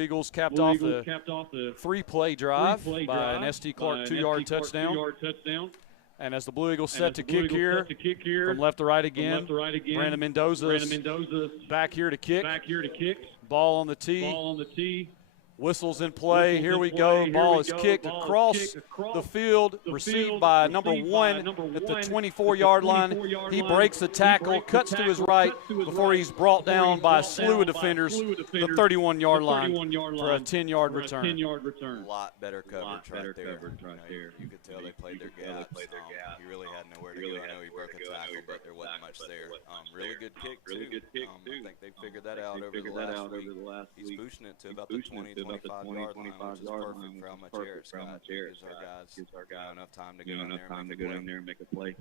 Eagles capped off the three-play drive by an S.T. Clark 2-yard touchdown. And as the Blue Eagles set to kick here, from left to right again, Brandon Mendoza's back here to kick. Ball on the tee. Whistles in play. Here we go. Ball is kicked across the field, received by number 1 at the 24-yard line. He breaks the tackle, cuts to his right before he's brought down by a slew of defenders, the 31-yard line for a 10-yard return. A lot better coverage right there. You could tell they played their gaps. He really had nowhere to go. I know he broke a tackle, but there wasn't much there. Really good kick, too. I think they figured that out over the last week. He's boosting it to about the 20-25 yard line, which is perfect for how much air it's got. Gives our guys enough time to go in there and make a play.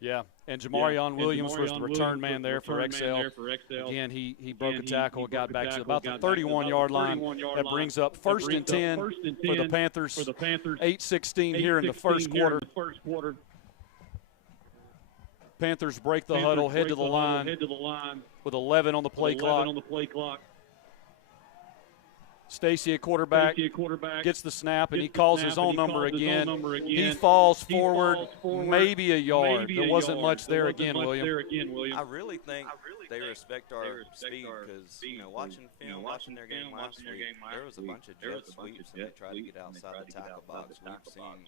Yeah, and Jamarion Williams was the return man there for Excel. Again, he broke a tackle, got back to about the 31-yard line. That brings up first and 10 for the Panthers. 8:16 here in the first quarter. Panthers break the huddle, head to the line with 11 on the play clock. Stacy at quarterback gets the snap, and he calls his own number again. He falls forward maybe a yard. There wasn't much there again, William. I really think they respect our speed because, watching film, watching their game last week, there was a bunch of jet sweeps, and they tried to get outside the tackle box.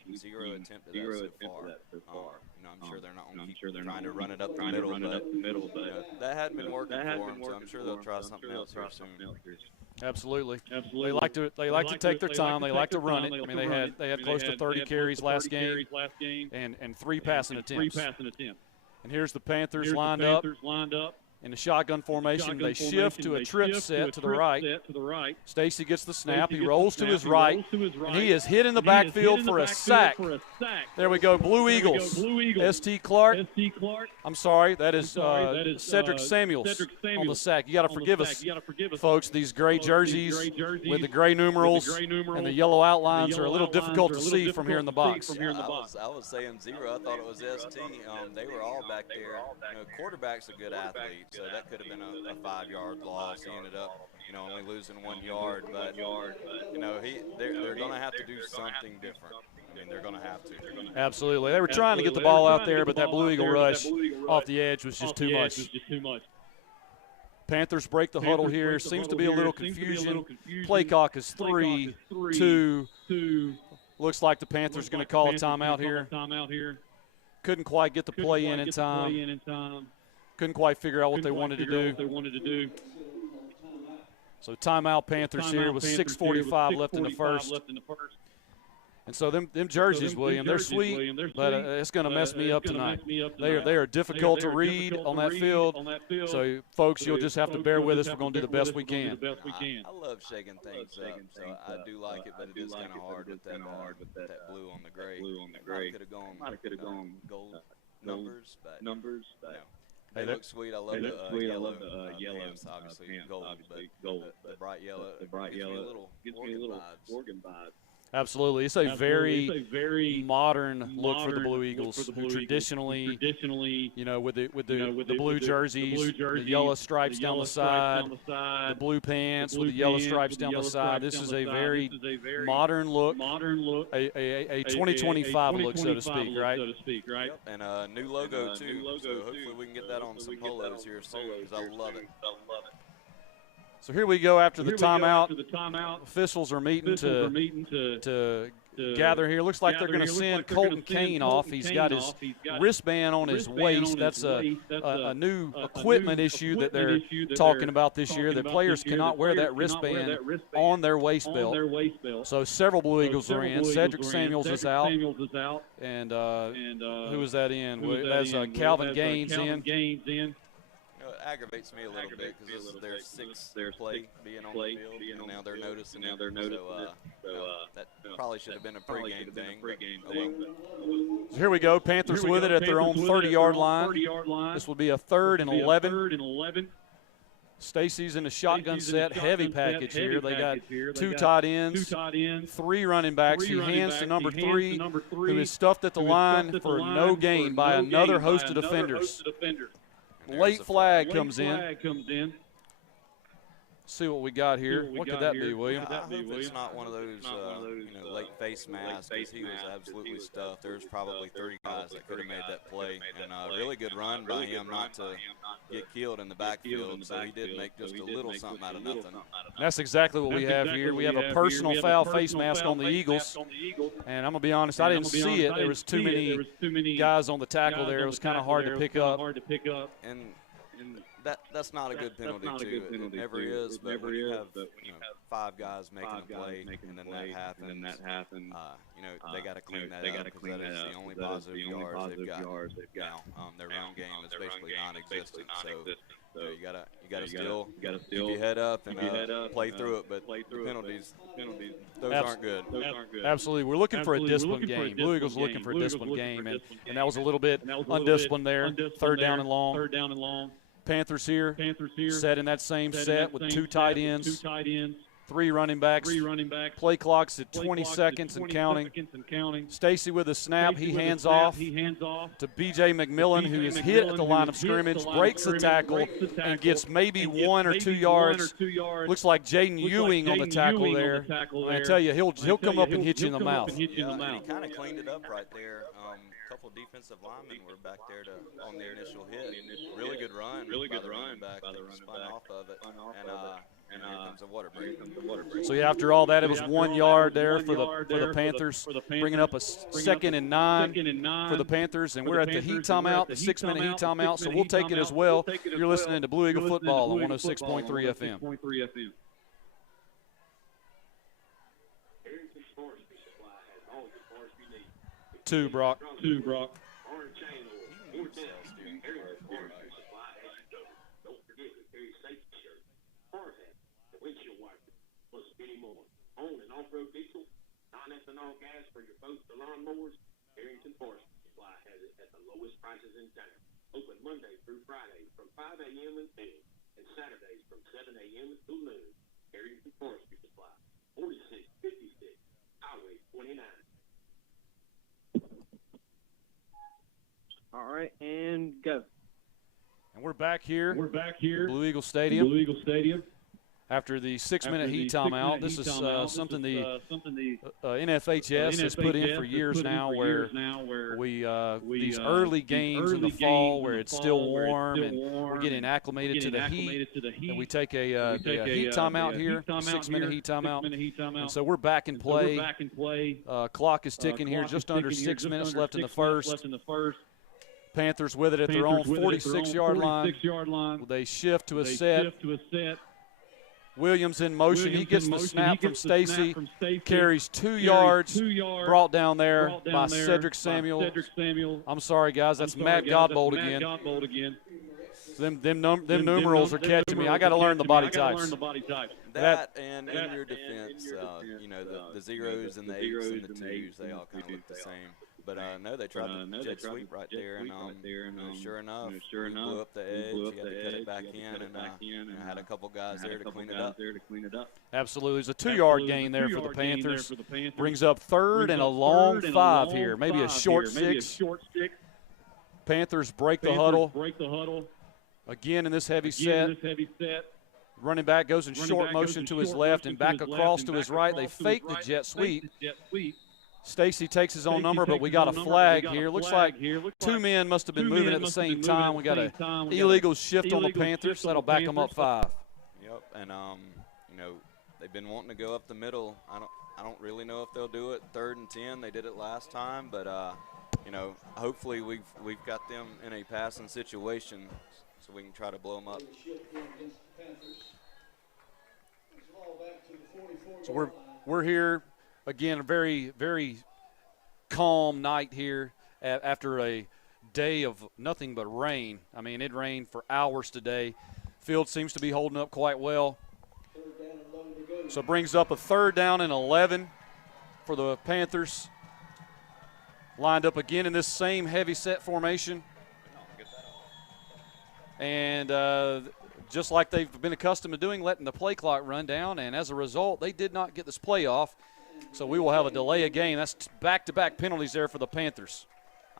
We've seen 0 attempt at that so far. I'm sure they're not only trying to run it up the middle, but that hadn't been working for them, so I'm sure they'll try something else here soon. Absolutely. They like to take their time. They like to run it. I mean, they had close to 30 carries last game and 3 passing attempts. And here's the Panthers lined up in the shotgun formation. They shift to a trip set to the right. Stacy gets the snap. He rolls to his right, and he is hit in the backfield for a sack. There we go. Blue Eagles. S.T. Clark. I'm sorry. That is Cedric Samuel on the sack. You got to forgive us, folks. These gray jerseys with the gray numerals and the yellow outlines are a little difficult to see from here in the box. I was saying 0. I thought it was S.T. They were all back there. Quarterback's a good athlete. So that could have been a 5-yard loss. He ended up, only losing 1 yard. But, they're going to have to do something different. I mean, they're going to have to. Absolutely. They were trying to get the ball out there, but that Blue Eagle rush off the edge was just too much. Panthers break the huddle here. Seems to be a little confusion. Play clock is 3, 2. Looks like the Panthers going to call a timeout here. Couldn't quite get the play in time. Couldn't quite figure out what they wanted to do. So timeout Panthers here with 6:45 left in the first. And so them jerseys, William, they're sweet, but it's going to mess me up tonight. They are difficult to read on that field. So, folks, you'll just have to bear with us. We're going to do the best we can. I love shaking things up, so I do like it, but it is kind of hard with that blue on the gray. Might have gone gold numbers, but no. They look sweet. I love the yellow. Pants, obviously gold, but the bright yellow gives me a little Oregon vibe. Absolutely. It's a very modern look for the Blue Eagles, who traditionally, with the blue jerseys, the yellow stripes down the side, the blue pants with the yellow stripes down the side. This is a very modern look, a 2025 look, so to speak, right? Yep. And a new logo, too, so hopefully we can get that on some polos here soon, because I love it. So here we go after the timeout. Officials are meeting to gather here. Looks like they're going to send Colton Kane off. He's got his wristband on his waist. That's a new equipment issue that they're talking about this year, that players cannot wear that wristband on their waist belt. So several Blue Eagles are in. Cedric Samuel is out. And who is that in? That's Calvin Gaines in. It aggravates me a little bit because this is their 6th play being on the field, and now they're noticing it. So that probably should have been a pregame thing. So here we go. Panthers with it at their own 30-yard line. This will be a 3rd and 11. Stacy's in a shotgun set, heavy package here. They got 2 tight ends, 3 running backs. He hands to number 3, who is stuffed at the line for no gain by another host of defenders. Late flag comes in. See what we got here. What could that be, William? I hope it's not one of those, late face masks, because he was absolutely stuffed. There's probably 30 guys that could have made that play. And a really good run by him not to get killed in the backfield. So he did make just a little something out of nothing. That's exactly what we have here. We have a personal foul face mask on the Eagles. And I'm going to be honest, I didn't see it. There was too many guys on the tackle there. It was kind of hard to pick up. And that's not a good penalty, too. It never is, but when you have 5 guys making a play and then that happens, they got to clean that up, because that is the only positive yards they've got now. Their run game is basically non-existent, so you gotta still keep your head up and play through it, but the penalties, those aren't good. Absolutely. We're looking for a disciplined game. Blue Eagles looking for a disciplined game, and that was a little bit undisciplined there. Third down and long. Panthers here, set in that same set with 2 tight ends, 3 running backs. Play clock's at 20 seconds and counting. Stacy with a snap. He hands off to B.J. McMillan, who is hit at the line of scrimmage, breaks the tackle, and gets maybe 1 or 2 yards. Looks like Jaden Ewing on the tackle there. I tell you, he'll come up and hit you in the mouth. Yeah, he kind of cleaned it up right there. A couple defensive linemen were back there on the initial hit. Really good run by the running back. They spun off of it, and here comes a water break. So yeah, after all that, it was 1 yard there for the Panthers, bringing up a 2nd and 9 for the Panthers, and we're at the heat timeout, the 6-minute heat timeout, so we'll take it as well. You're listening to Blue Eagle Football on 106.3 FM. Two, Brock. On and off-road diesel, non-ethanol gas for your boats or lawnmowers, Harrington Forest Supply has it at the lowest prices in town. Open Monday through Friday from 5 a.m. until and Saturdays from 7 a.m. until noon. Harrington Forest Supply, 4656 Highway 29. All right, and go. And we're back here. Blue Eagle Stadium. After the 6-minute heat timeout. This is something the NFHS has put in for years now, where we these early games in the fall where it's still warm and we're getting acclimated to the heat, and we take a heat timeout here, 6-minute heat timeout. And so we're back in play. Clock is ticking here, just under 6 minutes left in the first. Panthers with it at their own 46-yard line. They shift to a set. Williams in motion. He gets the snap from Stacy, carries 2 yards, brought down there by Cedric Samuel. I'm sorry, guys, that's Matt Godbold again. Them numerals are catching me. I got to learn the body types. That and in your defense, the zeros and the 8s and the 2s, they all kind of look the same. But no, they tried to jet sweep right there, and sure enough, we blew up the edge. You had to cut it back in, and had a couple guys there to clean it up. Absolutely. There's a 2-yard gain there for the Panthers. Brings up 3rd and a long 5 here, maybe a short 6. Panthers break the huddle. Again in this heavy set. Running back goes in short motion to his left and back across to his right. They fake the jet sweep. Stacy takes his own number, but we got a flag here. Looks like 2 men must have been moving at the same time. We got an illegal shift on the Panthers. That'll back them up 5. Yep, and they've been wanting to go up the middle. I don't really know if they'll do it 3rd and 10. They did it last time, but hopefully we've got them in a passing situation so we can try to blow them up. So we're here. Again, a very, very calm night here after a day of nothing but rain. I mean, it rained for hours today. Field seems to be holding up quite well. So it brings up a 3rd down and 11 for the Panthers. Lined up again in this same heavy set formation. And just like they've been accustomed to doing, letting the play clock run down. And as a result, they did not get this play off. So we will have a delay of game. That's back-to-back penalties there for the Panthers.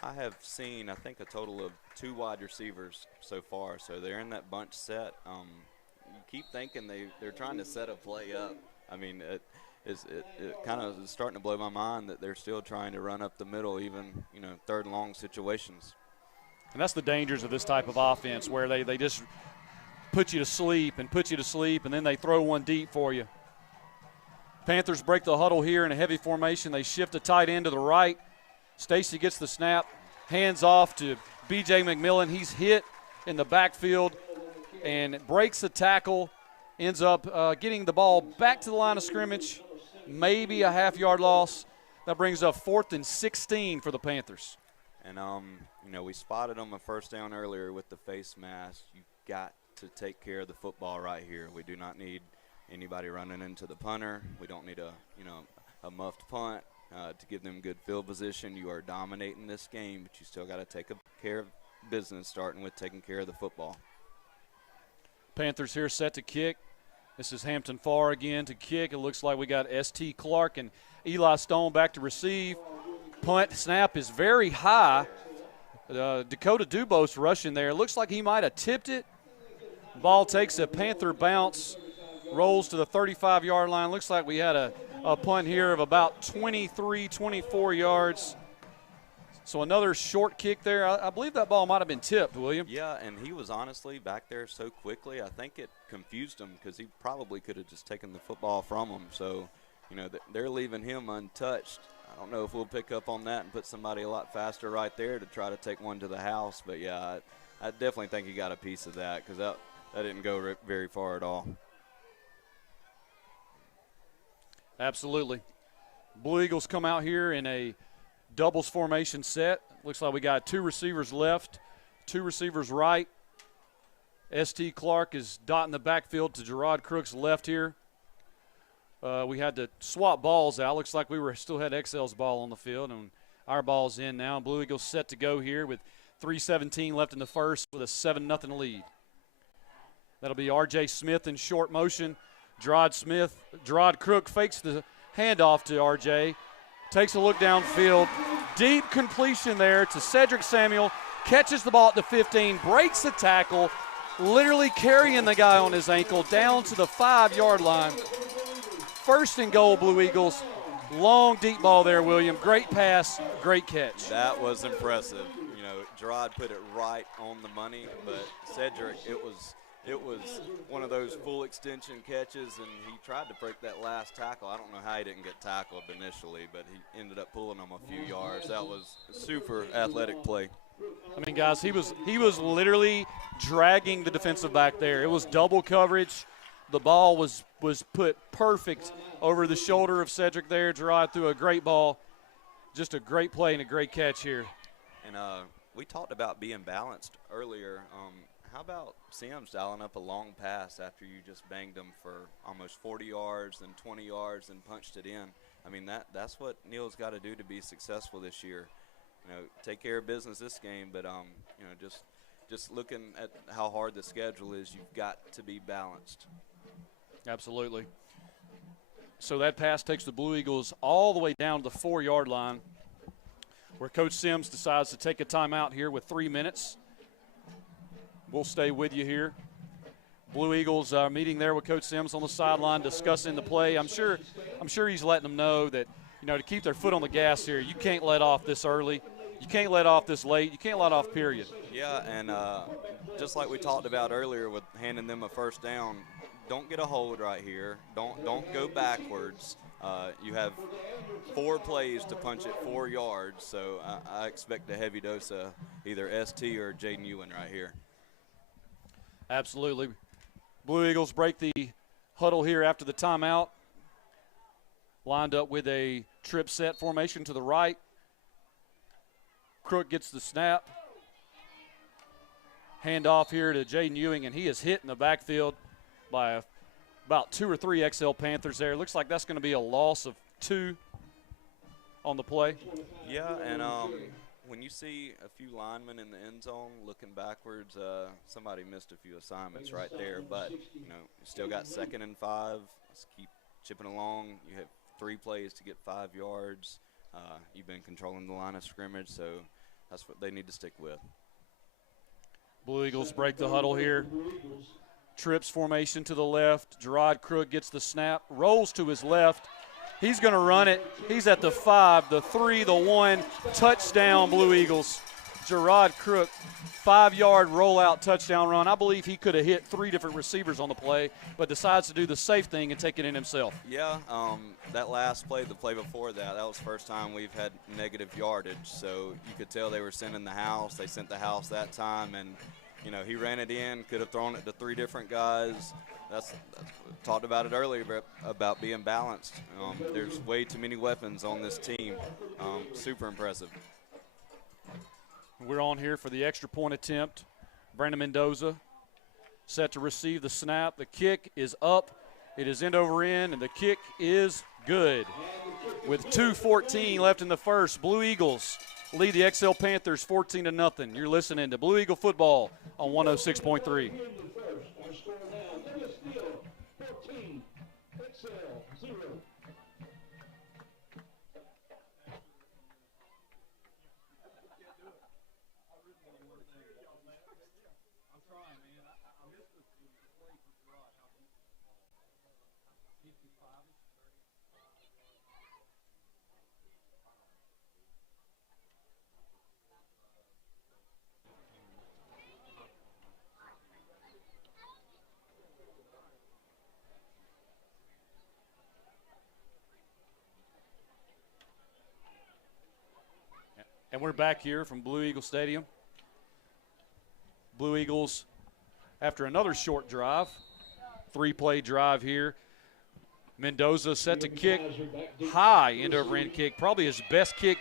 I have seen, I think, a total of 2 wide receivers so far. So they're in that bunch set. You keep thinking they're trying to set a play up. I mean, it kind of is starting to blow my mind that they're still trying to run up the middle, even, you know, third and long situations. And that's the dangers of this type of offense, where they just put you to sleep, and then they throw one deep for you. Panthers break the huddle here in a heavy formation. They shift a tight end to the right. Stacy gets the snap, hands off to B.J. McMillan. He's hit in the backfield and breaks the tackle, ends up getting the ball back to the line of scrimmage, maybe a half-yard loss. That brings up 4th and 16 for the Panthers. And, you know, we spotted them a first down earlier with the face mask. You've got to take care of the football right here. We do not need anybody running into the punter. We don't need a muffed punt to give them good field position. You are dominating this game, but you still got to take care of business, starting with taking care of the football. Panthers here set to kick. This is Hampton Farr again to kick. It looks like we got S.T. Clark and Eli Stone back to receive. Punt snap is very high. Dakota Dubose rushing there. It looks like he might have tipped it. Ball takes a Panther bounce, rolls to the 35-yard line. Looks like we had a punt here of about 23, 24 yards. So another short kick there. I believe that ball might have been tipped, William. Yeah, and he was honestly back there so quickly, I think it confused him because he probably could have just taken the football from him. So, you know, they're leaving him untouched. I don't know if we'll pick up on that and put somebody a lot faster right there to try to take one to the house. But, yeah, I definitely think he got a piece of that because that didn't go very far at all. Absolutely. Blue Eagles come out here in a doubles formation set. Looks like we got 2 receivers left, 2 receivers right. S.T. Clark is dotting the backfield to Gerard Crook's left here. We had to swap balls out. Looks like we still had Excel's ball on the field, and our ball's in now. Blue Eagles set to go here with 3:17 left in the first with a 7-0 lead. That'll be R.J. Smith in short motion. Gerard Crook fakes the handoff to R.J., takes a look downfield. Deep completion there to Cedric Samuel. Catches the ball at the 15, breaks the tackle, literally carrying the guy on his ankle down to the 5-yard line. 1st and goal, Blue Eagles. Long, deep ball there, William. Great pass, great catch. That was impressive. You know, Gerard put it right on the money, but Cedric, it was one of those full extension catches, and he tried to break that last tackle. I don't know how he didn't get tackled initially, but he ended up pulling him a few yards. That was a super athletic play. I mean, guys, he was literally dragging the defensive back there. It was double coverage. The ball was put perfect over the shoulder of Cedric there. Gerard threw a great ball. Just a great play and a great catch here. And we talked about being balanced earlier. How about Sims dialing up a long pass after you just banged him for almost 40 yards and 20 yards and punched it in? I mean, that's what Neal's got to do to be successful this year. You know, take care of business this game, but you know, just looking at how hard the schedule is, you've got to be balanced. Absolutely. So that pass takes the Blue Eagles all the way down to the 4-yard line, where Coach Sims decides to take a timeout here with 3 minutes. We'll stay with you here. Blue Eagles are meeting there with Coach Sims on the sideline, discussing the play. I'm sure he's letting them know that, you know, to keep their foot on the gas here, you can't let off this early. You can't let off this late. You can't let off, period. Yeah, and just like we talked about earlier with handing them a first down, don't get a hold right here. Don't go backwards. You have 4 plays to punch it 4 yards, so I expect a heavy dose of either ST or Jaden Ewan right here. Absolutely. Blue Eagles break the huddle here after the timeout. Lined up with a trip set formation to the right. Crook gets the snap. Hand off here to Jaden Ewing, and he is hit in the backfield by about 2 or 3 XL Panthers there. Looks like that's going to be a loss of 2 on the play. Yeah, and when you see a few linemen in the end zone looking backwards, somebody missed a few assignments right there. But, you know, you still got 2nd and 5. Let's keep chipping along. You have 3 plays to get 5 yards. You've been controlling the line of scrimmage, so that's what they need to stick with. Blue Eagles break the huddle here. Trips formation to the left. Gerard Crook gets the snap, rolls to his left. He's going to run it. He's at the 5, the 3, the 1. Touchdown, Blue Eagles. Gerard Crook, 5-yard rollout touchdown run. I believe he could have hit 3 different receivers on the play, but decides to do the safe thing and take it in himself. Yeah, that last play, the play before that was the first time we've had negative yardage. So you could tell they were sending the house. They sent the house that time, and you know, he ran it in, could have thrown it to 3 different guys. That's talked about it earlier, about being balanced. There's way too many weapons on this team. Super impressive. We're on here for the extra point attempt. Brandon Mendoza set to receive the snap. The kick is up. It is end over end, and the kick is good. With 2:14 left in the first, Blue Eagles lead the Excel Panthers 14-0. You're listening to Blue Eagle Football on 106.3. And we're back here from Blue Eagle Stadium. Blue Eagles, after another short drive, 3-play drive here. Mendoza set to kick high, end-over-end kick, probably his best kick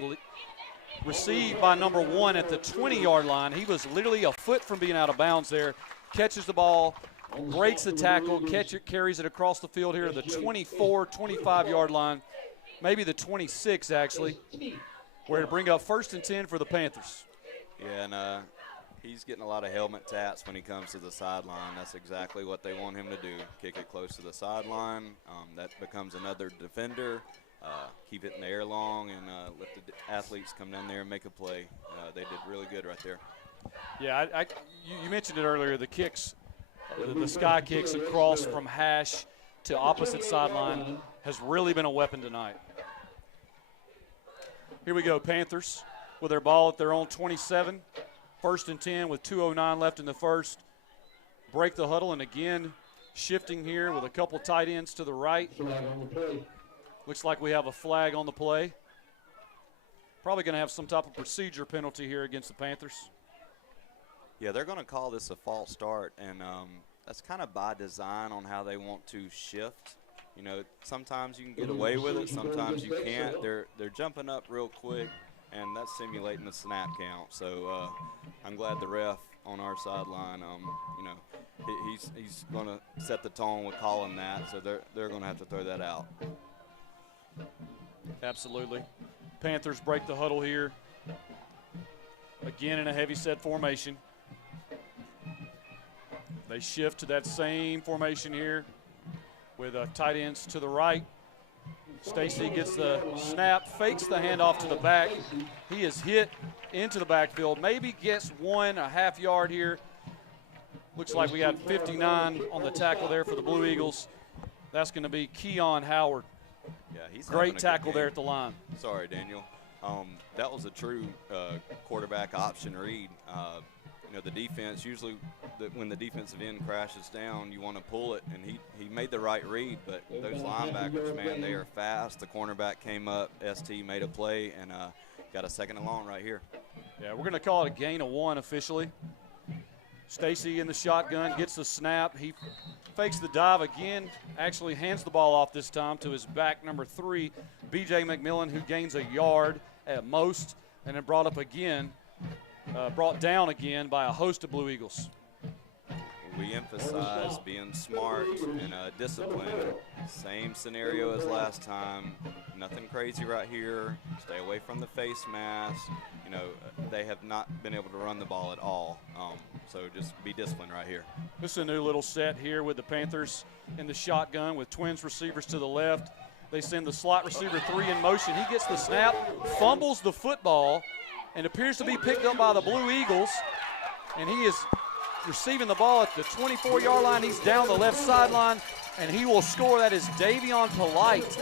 received by number 1 at the 20-yard line. He was literally a foot from being out of bounds there. Catches the ball, breaks the tackle, carries it across the field here at the 24, 25-yard line, maybe the 26 actually. We're to bring up 1st and 10 for the Panthers. Yeah, and he's getting a lot of helmet taps when he comes to the sideline. That's exactly what they want him to do, kick it close to the sideline. That becomes another defender. Keep it in the air long and let the athletes come down there and make a play. They did really good right there. Yeah, you mentioned it earlier, the kicks, the sky kicks across from hash to opposite sideline has really been a weapon tonight. Here we go, Panthers with their ball at their own 27. 1st and 10 with 2:09 left in the first. Break the huddle, and again, shifting here with a couple tight ends to the right. Looks like we have a flag on the play. Probably going to have some type of procedure penalty here against the Panthers. Yeah, they're going to call this a false start, and that's kind of by design on how they want to shift. You know, sometimes you can get away with it, sometimes you can't. They're jumping up real quick, and that's simulating the snap count. So I'm glad the ref on our sideline, you know, he's going to set the tone with calling that, so they're going to have to throw that out. Absolutely. Panthers break the huddle here. Again in a heavy set formation. They shift to that same formation here with tight ends to the right. Stacy gets the snap, fakes the handoff to the back. He is hit into the backfield, maybe gets 1.5 yard here. Looks like we got 59 on the tackle there for the Blue Eagles. That's going to be Keon Howard. Yeah, he's great tackle there at the line. Sorry, Daniel. That was a true quarterback option read. You know, the defense, usually when the defensive end crashes down, you want to pull it, and he made the right read, but those linebackers, man, they are fast. The cornerback came up, ST made a play, and got a 2nd and long right here. Yeah, we're going to call it a gain of 1 officially. Stacy in the shotgun, gets the snap. He fakes the dive again, actually hands the ball off this time to his back, number 3, B.J. McMillan, who gains a yard at most, and then brought down again by a host of Blue Eagles. We emphasize being smart and disciplined. Same scenario as last time. Nothing crazy right here. Stay away from the face mask. You know, they have not been able to run the ball at all. So just be disciplined right here. This is a new little set here with the Panthers in the shotgun with twins receivers to the left. They send the slot receiver 3 in motion. He gets the snap, fumbles the football, and appears to be picked up by the Blue Eagles. And he is receiving the ball at the 24-yard line. He's down the left sideline, and he will score. That is Davion Polite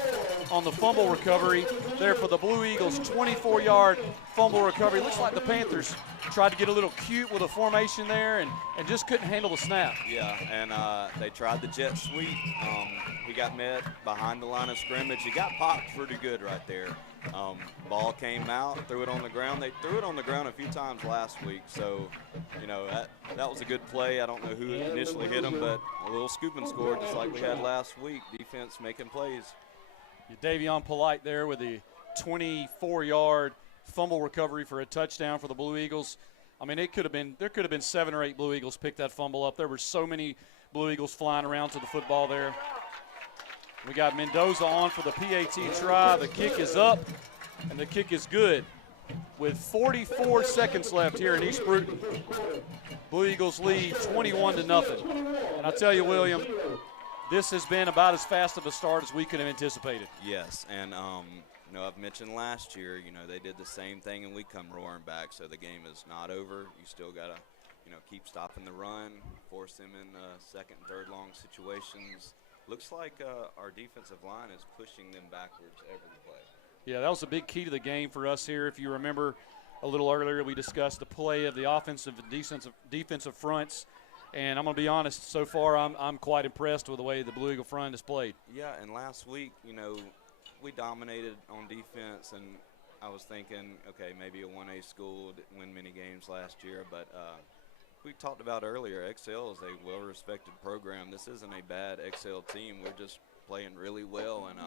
on the fumble recovery there for the Blue Eagles. 24-yard fumble recovery. Looks like the Panthers tried to get a little cute with a formation there and just couldn't handle the snap. Yeah, and they tried the jet sweep. He got met behind the line of scrimmage. He got popped pretty good right there. Ball came out, threw it on the ground. They threw it on the ground a few times last week, so, you know, that was a good play. I don't know who initially hit him, but a little scoop and score just like we had last week. Defense making plays. Davion Polite there with the 24-yard fumble recovery for a touchdown for the Blue Eagles. I mean, there could have been 7 or 8 Blue Eagles pick that fumble up. There were so many Blue Eagles flying around to the football there. We got Mendoza on for the PAT try. The kick is up, and the kick is good. With 44 seconds left here in East Bruton, Blue Eagles lead 21-0. And I tell you, William, this has been about as fast of a start as we could have anticipated. Yes, and you know, I've mentioned last year, you know, they did the same thing and we come roaring back, so the game is not over. You still got to, you know, keep stopping the run, force them in second and third long situations. Looks like our defensive line is pushing them backwards every play. Yeah, that was a big key to the game for us here. If you remember a little earlier, we discussed the play of the offensive and defensive fronts. And I'm going to be honest, so far I'm quite impressed with the way the Blue Eagle front has played. Yeah, and last week, you know, we dominated on defense, and I was thinking, okay, maybe a 1A school didn't win many games last year, but we talked about earlier, Excel is a well-respected program. This isn't a bad Excel team. We're just playing really well, and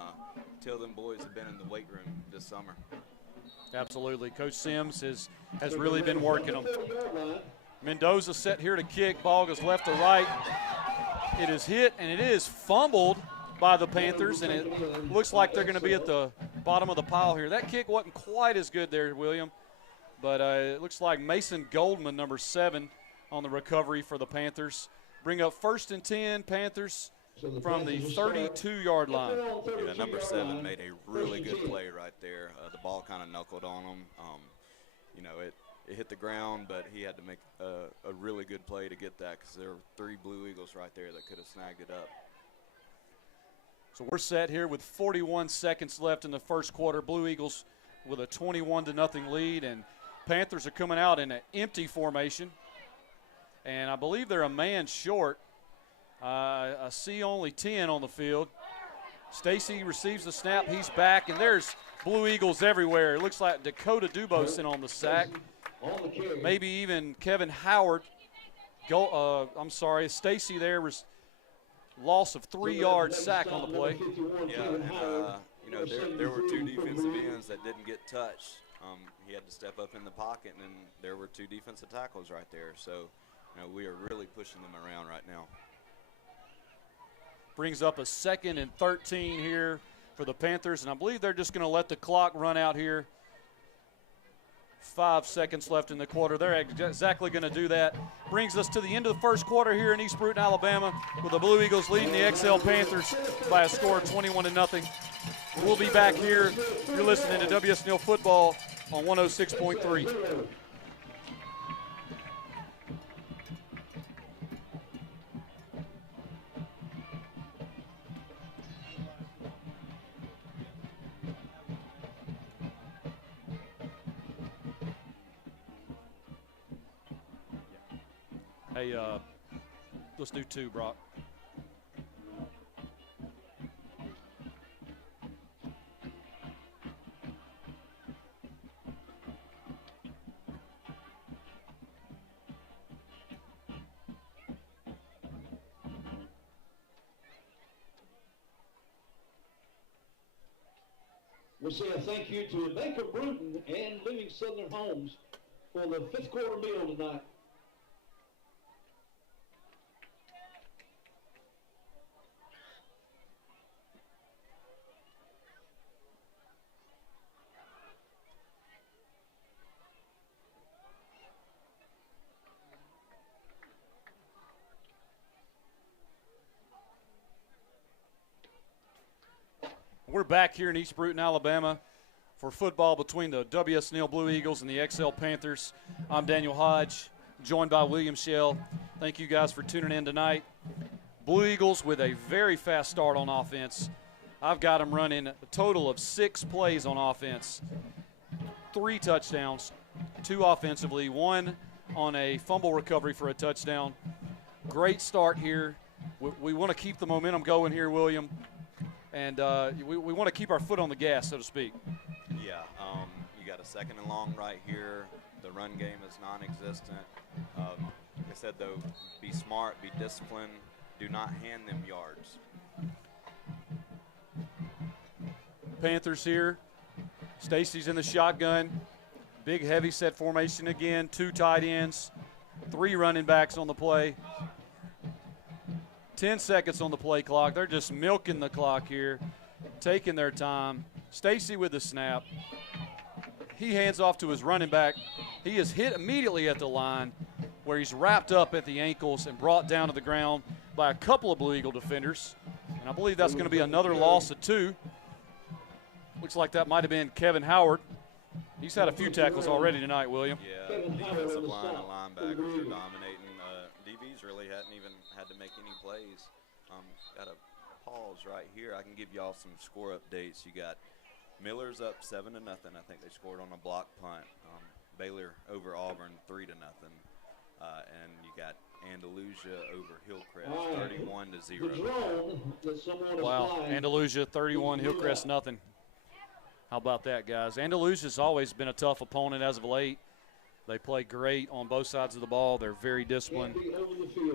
tell them boys have been in the weight room this summer. Absolutely. Coach Sims has really been working them. Mendoza set here to kick. Ball goes left to right. It is hit, and it is fumbled by the Panthers, and it looks like they're going to be at the bottom of the pile here. That kick wasn't quite as good there, William, but it looks like Mason Goldman, number 7, on the recovery for the Panthers. Bring up 1st and 10, Panthers, from the 32-yard line. Yeah, number 7 made a really good play right there. The ball kind of knuckled on him. You know, it hit the ground, but he had to make a really good play to get that because there were 3 Blue Eagles right there that could have snagged it up. So we're set here with 41 seconds left in the first quarter. Blue Eagles with a 21-0 lead, and Panthers are coming out in an empty formation. And I believe they're a man short. I see only 10 on the field. Stacy receives the snap. He's back, and there's Blue Eagles everywhere. It looks like Dakota Dubos in on the sack. Maybe even Kevin Howard. Stacy there was loss of 3-yard sack on the play. Yeah, and you know, there were 2 defensive ends that didn't get touched. He had to step up in the pocket, and then there were 2 defensive tackles right there. So, you know, we are really pushing them around right now. Brings up a 2nd and 13 here for the Panthers, and I believe they're just going to let the clock run out here. 5 seconds left in the quarter. They're exactly going to do that. Brings us to the end of the first quarter here in East Bruton, Alabama, with the Blue Eagles leading the Excel Panthers by a score of 21-0. We'll be back here. You're listening to WS Neal Football on 106.3. Hey, let's do 2, Brock. We'll say a thank you to Bank of Bruton and Living Southern Homes for the 5th quarter meal tonight. We're back here in East Bruton, Alabama for football between the WS Neal Blue Eagles and the Excel Panthers. I'm Daniel Hodge. joined by William Shell. Thank you guys for tuning in tonight. Blue Eagles with a very fast start on offense. I've got them running a total of 6 plays on offense, 3 touchdowns, 2 offensively, 1 on a fumble recovery for a touchdown. Great start here. We want to keep the momentum going here, William, and we want to keep our foot on the gas, so to speak. Yeah, you got a 2nd and long right here. The run game is non-existent. Like I said, though, be smart, be disciplined. Do not hand them yards. Panthers here. Stacy's in the shotgun. Big heavy set formation again. 2 tight ends, 3 running backs on the play. 10 seconds on the play clock. They're just milking the clock here, taking their time. Stacy with the snap. He hands off to his running back. He is hit immediately at the line where he's wrapped up at the ankles and brought down to the ground by a couple of Blue Eagle defenders. And I believe that's going to be another loss of 2. Looks like that might have been Kevin Howard. He's had a few tackles already tonight, William. Yeah, defensive line and linebackers are dominating. DBs really hadn't even had to make any plays. Got a pause right here. I can give y'all some score updates. You got Miller's up 7-0. I think they scored on a block punt. Baylor over Auburn 3-0. And you got Andalusia over Hillcrest 31-0. Wow, Andalusia 31, Hillcrest nothing. How about that, guys? Andalusia's always been a tough opponent as of late. They play great on both sides of the ball. They're very disciplined.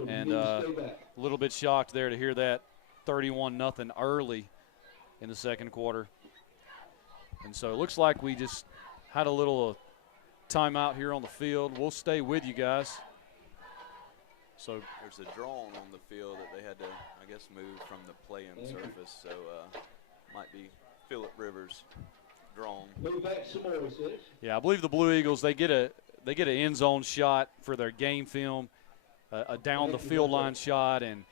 And a little bit shocked there to hear that 31-0 early in the 2nd quarter. And so it looks like we just had a little timeout here on the field. We'll stay with you guys. So there's a drone on the field that they had to, I guess, move from the play-in surface. So might be Phillip Rivers' drone. Move back some more, he says. Yeah, I believe the Blue Eagles, they get an end zone shot for their game film, a down the field line shot, and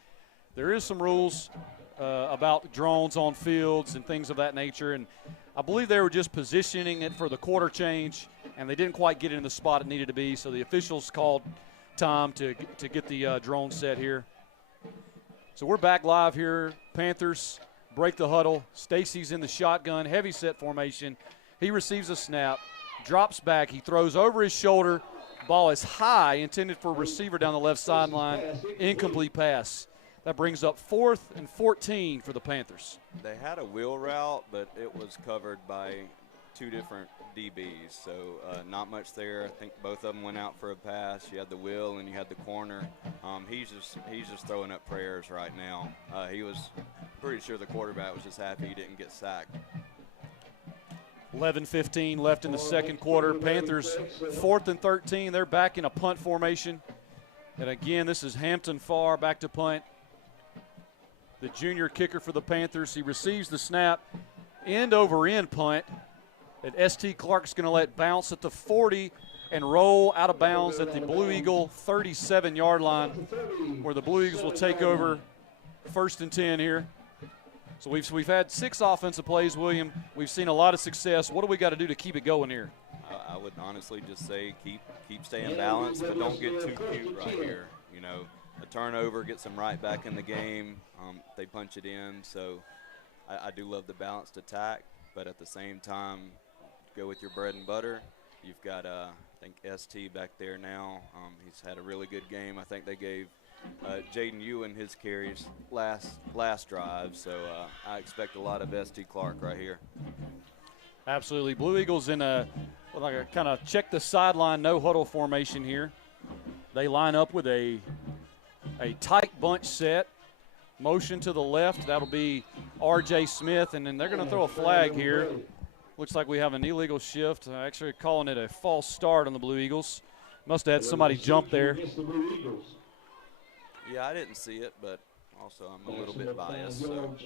there is some rules about drones on fields and things of that nature. And I believe they were just positioning it for the quarter change, and they didn't quite get it in the spot it needed to be. So the officials called time to get the drone set here. So we're back live here. Panthers break the huddle. Stacy's in the shotgun, heavy set formation. He receives a snap, drops back. He throws over his shoulder. Ball is high, intended for a receiver down the left sideline. Incomplete pass. That brings up 4th and 14 for the Panthers. They had a wheel route, but it was covered by 2 different DBs, so not much there. I think both of them went out for a pass. You had the wheel and you had the corner. He's just throwing up prayers right now. He was pretty sure the quarterback was just happy he didn't get sacked. 11:15 left in the 2nd quarter. Panthers 4th and 13. They're back in a punt formation. And again, this is Hampton Farr back to punt. The junior kicker for the Panthers. He receives the snap. End over end punt that S.T. Clark's going to let bounce at the 40 and roll out of bounds at the Blue Eagle 37-yard line, where the Blue Eagles will take over 1st and 10 here. So we've had 6 offensive plays, William. We've seen a lot of success. What do we got to do to keep it going here? I would honestly just say keep staying balanced, but don't get too cute right here. You know, a turnover gets them right back in the game. They punch it in. So I do love the balanced attack, but at the same time, go with your bread and butter. You've got, I think, ST back there now. He's had a really good game. I think they gave Jaden Ewan his carries last drive, so I expect a lot of ST Clark right here. Absolutely. Blue Eagles in a kind of check the sideline, no huddle formation here. They line up with a tight bunch set. Motion to the left. That'll be R.J. Smith, and then they're going to throw a flag here. Looks like we have an illegal shift. Actually calling it a false start on the Blue Eagles. Must have had somebody jump there. Yeah, I didn't see it, but also I'm a little bit biased. So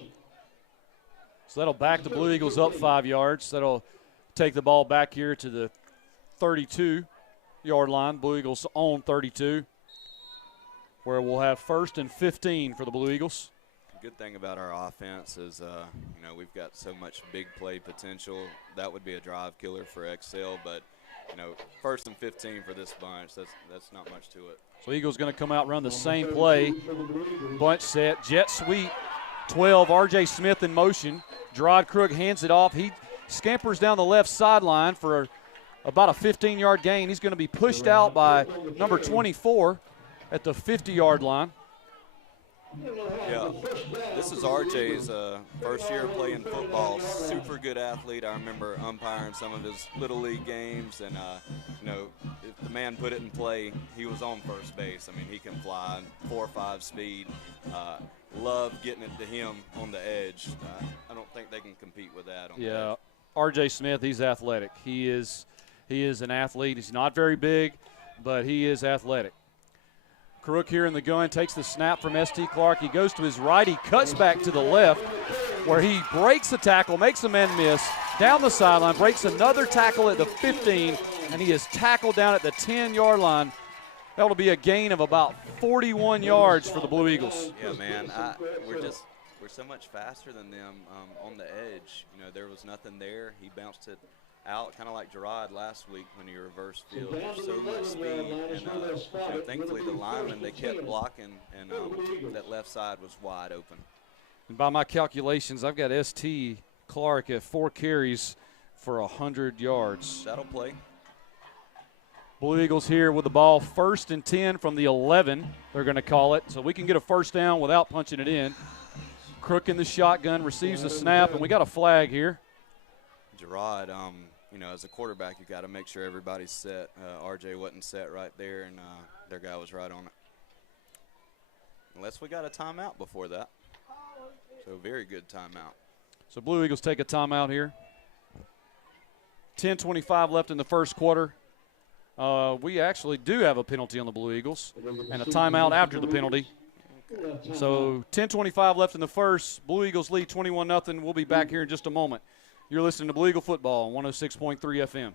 that'll back the Blue Eagles up 5 yards. That'll take the ball back here to the 32-yard line. Blue Eagles own 32, where we'll have 1st and 15 for the Blue Eagles. Good thing about our offense is, we've got so much big play potential. That would be a drive killer for Excel, but 1st and 15 for this bunch. That's not much to it. So Eagles going to come out, run the same play. Bunch set, jet sweep, 12. R.J. Smith in motion. Gerard Crook hands it off. He scampers down the left sideline for about a 15-yard gain. He's going to be pushed out by number 24 at the 50-yard line. Yeah, this is RJ's first year playing football. Super good athlete. I remember umpiring some of his Little League games, and, if the man put it in play, he was on first base. I mean, he can fly 4.5 speed. Love getting it to him on the edge. I don't think they can compete with that. Yeah, R.J. Smith, he's athletic. He is an athlete. He's not very big, but he is athletic. Crook here in the gun, takes the snap from S.T. Clark. He goes to his right. He cuts back to the left where he breaks the tackle, makes a man miss, down the sideline, breaks another tackle at the 15, and he is tackled down at the 10-yard line. That will be a gain of about 41 yards for the Blue Eagles. Yeah, man, we're so much faster than them on the edge. There was nothing there. He bounced it out, kind of like Gerard last week when he reversed field. There's so much speed, and thankfully the linemen, they kept blocking, and that left side was wide open. And by my calculations, I've got S.T. Clark at 4 carries for 100 yards. That'll play. Blue Eagles here with the ball, 1st and 10 from the 11, they're going to call it. So we can get a first down without punching it in. Crook in the shotgun, receives the snap, and we got a flag here. Gerard, as a quarterback, you got to make sure everybody's set. RJ wasn't set right there, and their guy was right on it. Unless we got a timeout before that. So very good timeout. So Blue Eagles take a timeout here. 10:25 left in the first quarter. We actually do have a penalty on the Blue Eagles and a timeout after the penalty. So 10:25 left in the first. Blue Eagles lead 21-0. We'll be back here in just a moment. You're listening to Blue Eagle Football on 106.3 FM.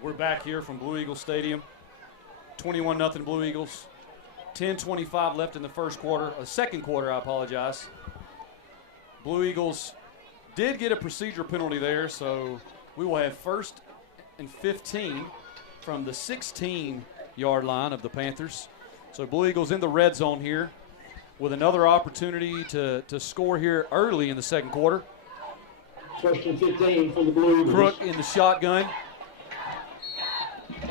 We're back here from Blue Eagle Stadium. 21-0 Blue Eagles. 10:25 left in the second quarter, I apologize. Blue Eagles did get a procedure penalty there, so we will have 1st and 15 from the 16-yard line of the Panthers. So Blue Eagles in the red zone here with another opportunity to score here early in the second quarter. 1st and 15 for the Blue Eagles. Crook in the shotgun.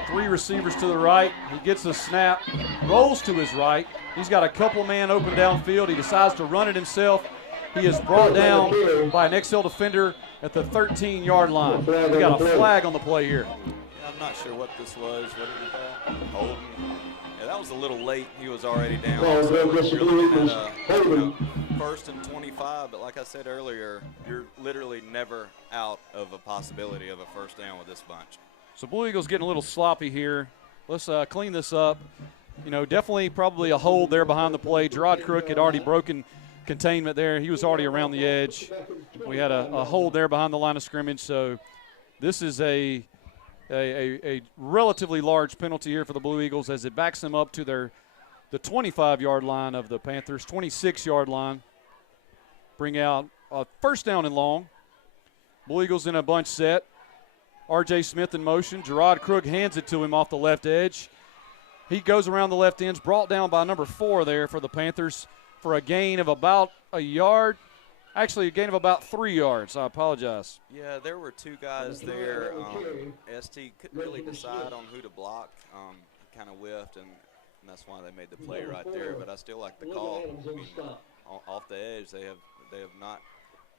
3 receivers to the right. He gets the snap, rolls to his right. He's got a couple man open downfield. He decides to run it himself. He is brought down by an Excel defender at the 13-yard line. We got a flag on the play here. Yeah, I'm not sure what this was. What did he call? Holding. Yeah, that was a little late. He was already down. So you're looking at 1st and 25, but like I said earlier, you're literally never out of a possibility of a first down with this bunch. So Blue Eagles getting a little sloppy here. Let's clean this up. Definitely probably a hold there behind the play. Gerard Crook had already broken containment there. He was already around the edge. We had a hold there behind the line of scrimmage. So this is a relatively large penalty here for the Blue Eagles as it backs them up to the 25-yard line of the Panthers, 26-yard line. Bring out a first down and long. Blue Eagles in a bunch set. R.J. Smith in motion. Gerard Crook hands it to him off the left edge. He goes around the left ends, brought down by number 4 there for the Panthers for a gain of about a yard. Actually, a gain of about 3 yards. I apologize. Yeah, there were 2 guys there. ST couldn't really decide on who to block. He kind of whiffed, and that's why they made the play right there. But I still like the call. I mean, off the edge, they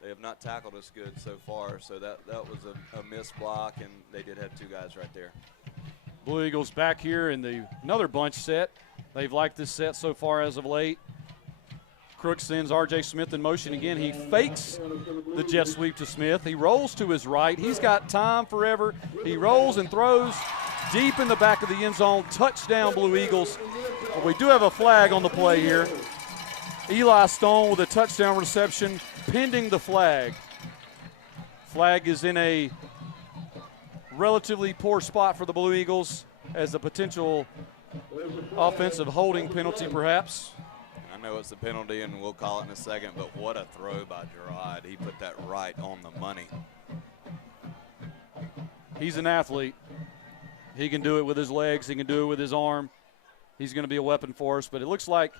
have not tackled us good so far, so that was a missed block, and they did have 2 guys right there. Blue Eagles back here in another bunch set. They've liked this set so far as of late. Crook sends R.J. Smith in motion again. He fakes the jet sweep to Smith. He rolls to his right. He's got time forever. He rolls and throws deep in the back of the end zone. Touchdown, Blue Eagles. But we do have a flag on the play here. Eli Stone with a touchdown reception pending the flag. Flag is in a relatively poor spot for the Blue Eagles as a potential offensive holding penalty perhaps. I know it's a penalty, and we'll call it in a second, but what a throw by Gerard. He put that right on the money. He's an athlete. He can do it with his legs. He can do it with his arm. He's going to be a weapon for us, but it looks like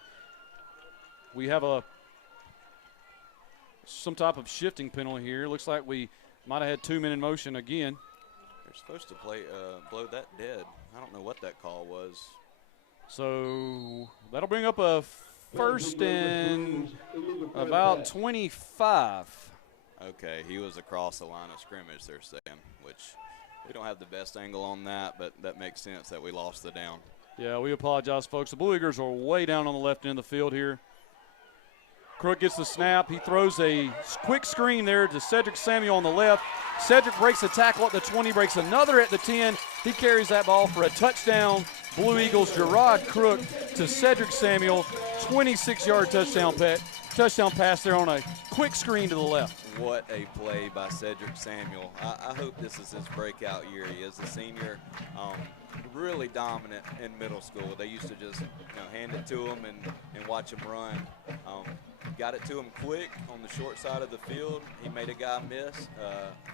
we have some type of shifting penalty here. It looks like we might have had 2 men in motion again. They're supposed to blow that dead. I don't know what that call was. So that'll bring up a first and about 25. Okay, he was across the line of scrimmage, they're saying, which we don't have the best angle on that, but that makes sense that we lost the down. Yeah, we apologize, folks. The Blue Eagles are way down on the left end of the field here. Crook gets the snap. He throws a quick screen there to Cedric Samuel on the left. Cedric breaks a tackle at the 20, breaks another at the 10. He carries that ball for a touchdown. Blue Eagles, Gerard Crook to Cedric Samuel. 26-yard touchdown pass there on a quick screen to the left. What a play by Cedric Samuel. I hope this is his breakout year. He is a senior, really dominant in middle school. They used to just hand it to him and watch him run. Got it to him quick on the short side of the field. He made a guy miss,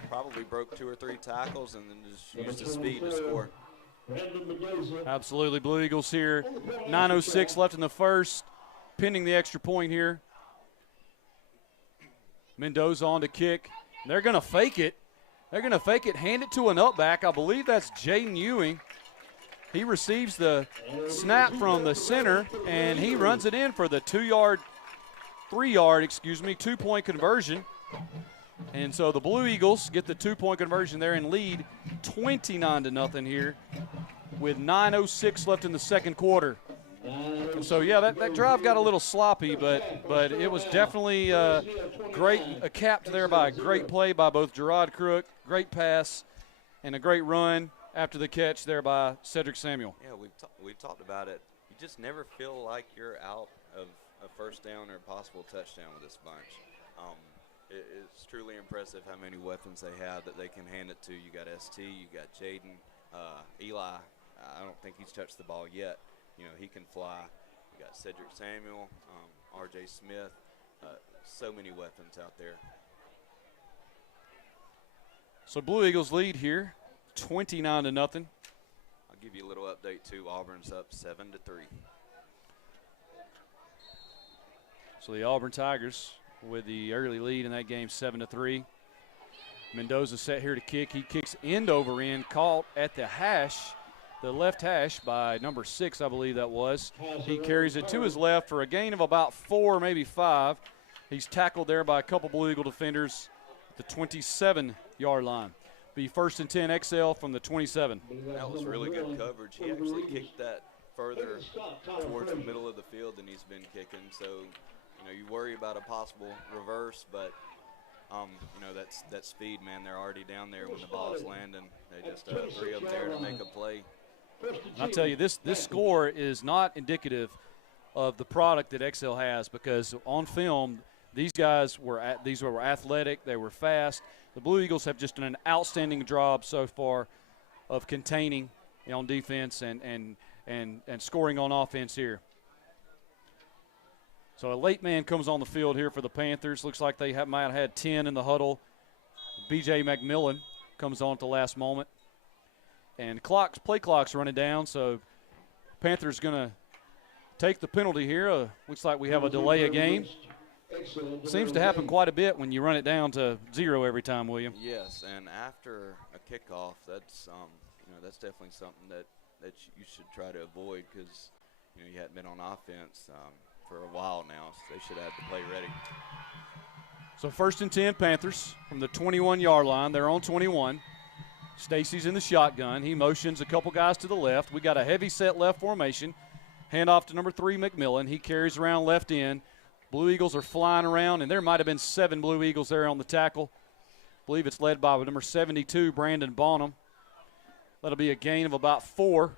probably broke 2 or 3 tackles, and then just used his speed to score. Absolutely. Blue Eagles here. 9:06 left in the first, pending the extra point here. Mendoza on to kick. They're going to fake it. Hand it to an up-back. I believe that's Jaden Ewing. He receives the snap from the center, and he runs it in for the 2-point conversion. And so the Blue Eagles get the 2-point conversion there and lead 29-0 here with 9:06 left in the second quarter. So, yeah, that drive got a little sloppy, but it was definitely great, capped there by a great play by both Gerard Crook, great pass, and a great run after the catch there by Cedric Samuel. Yeah, we've talked about it. You just never feel like you're out of a first down or a possible touchdown with this bunch. It's truly impressive how many weapons they have that they can hand it to. You got ST, you got Jaden, Eli. I don't think he's touched the ball yet. He can fly. You got Cedric Samuel, R.J. Smith. So many weapons out there. So Blue Eagles lead here, 29-0. I'll give you a little update too. Auburn's up 7-3. So the Auburn Tigers with the early lead in that game, 7-3. Mendoza set here to kick. He kicks end over end, caught at the hash. The left hash by number 6, I believe that was. He carries it to his left for a gain of about 4, maybe 5. He's tackled there by a couple Blue Eagle defenders at the 27-yard line. Be first and 10 Excel from the 27. That was really good coverage. He actually kicked that further towards the middle of the field than he's been kicking. So, you worry about a possible reverse, but that speed, man, they're already down there when the ball is landing. They just 3 of them there to make a play. And I'll tell you, this score is not indicative of the product that Excel has, because on film, these guys were athletic, they were fast. The Blue Eagles have just done an outstanding job so far of containing on defense and scoring on offense here. So a late man comes on the field here for the Panthers. Looks like they might have had 10 in the huddle. B.J. McMillan comes on at the last moment. And play clock's running down, so Panthers going to take the penalty here. Looks like we have a delay of game. Seems to happen quite a bit when you run it down to 0 every time, William. Yes, and after a kickoff, that's definitely something that you should try to avoid, because you hadn't been on offense for a while now, so they should have the play ready. So first and 10 Panthers from the 21-yard line. They're on 21. Stacy's in the shotgun. He motions a couple guys to the left. We got a heavy set left formation. Hand off to number 3, McMillan. He carries around left end. Blue Eagles are flying around, and there might have been 7 Blue Eagles there on the tackle. I believe it's led by number 72, Brandon Bonham. That'll be a gain of about 4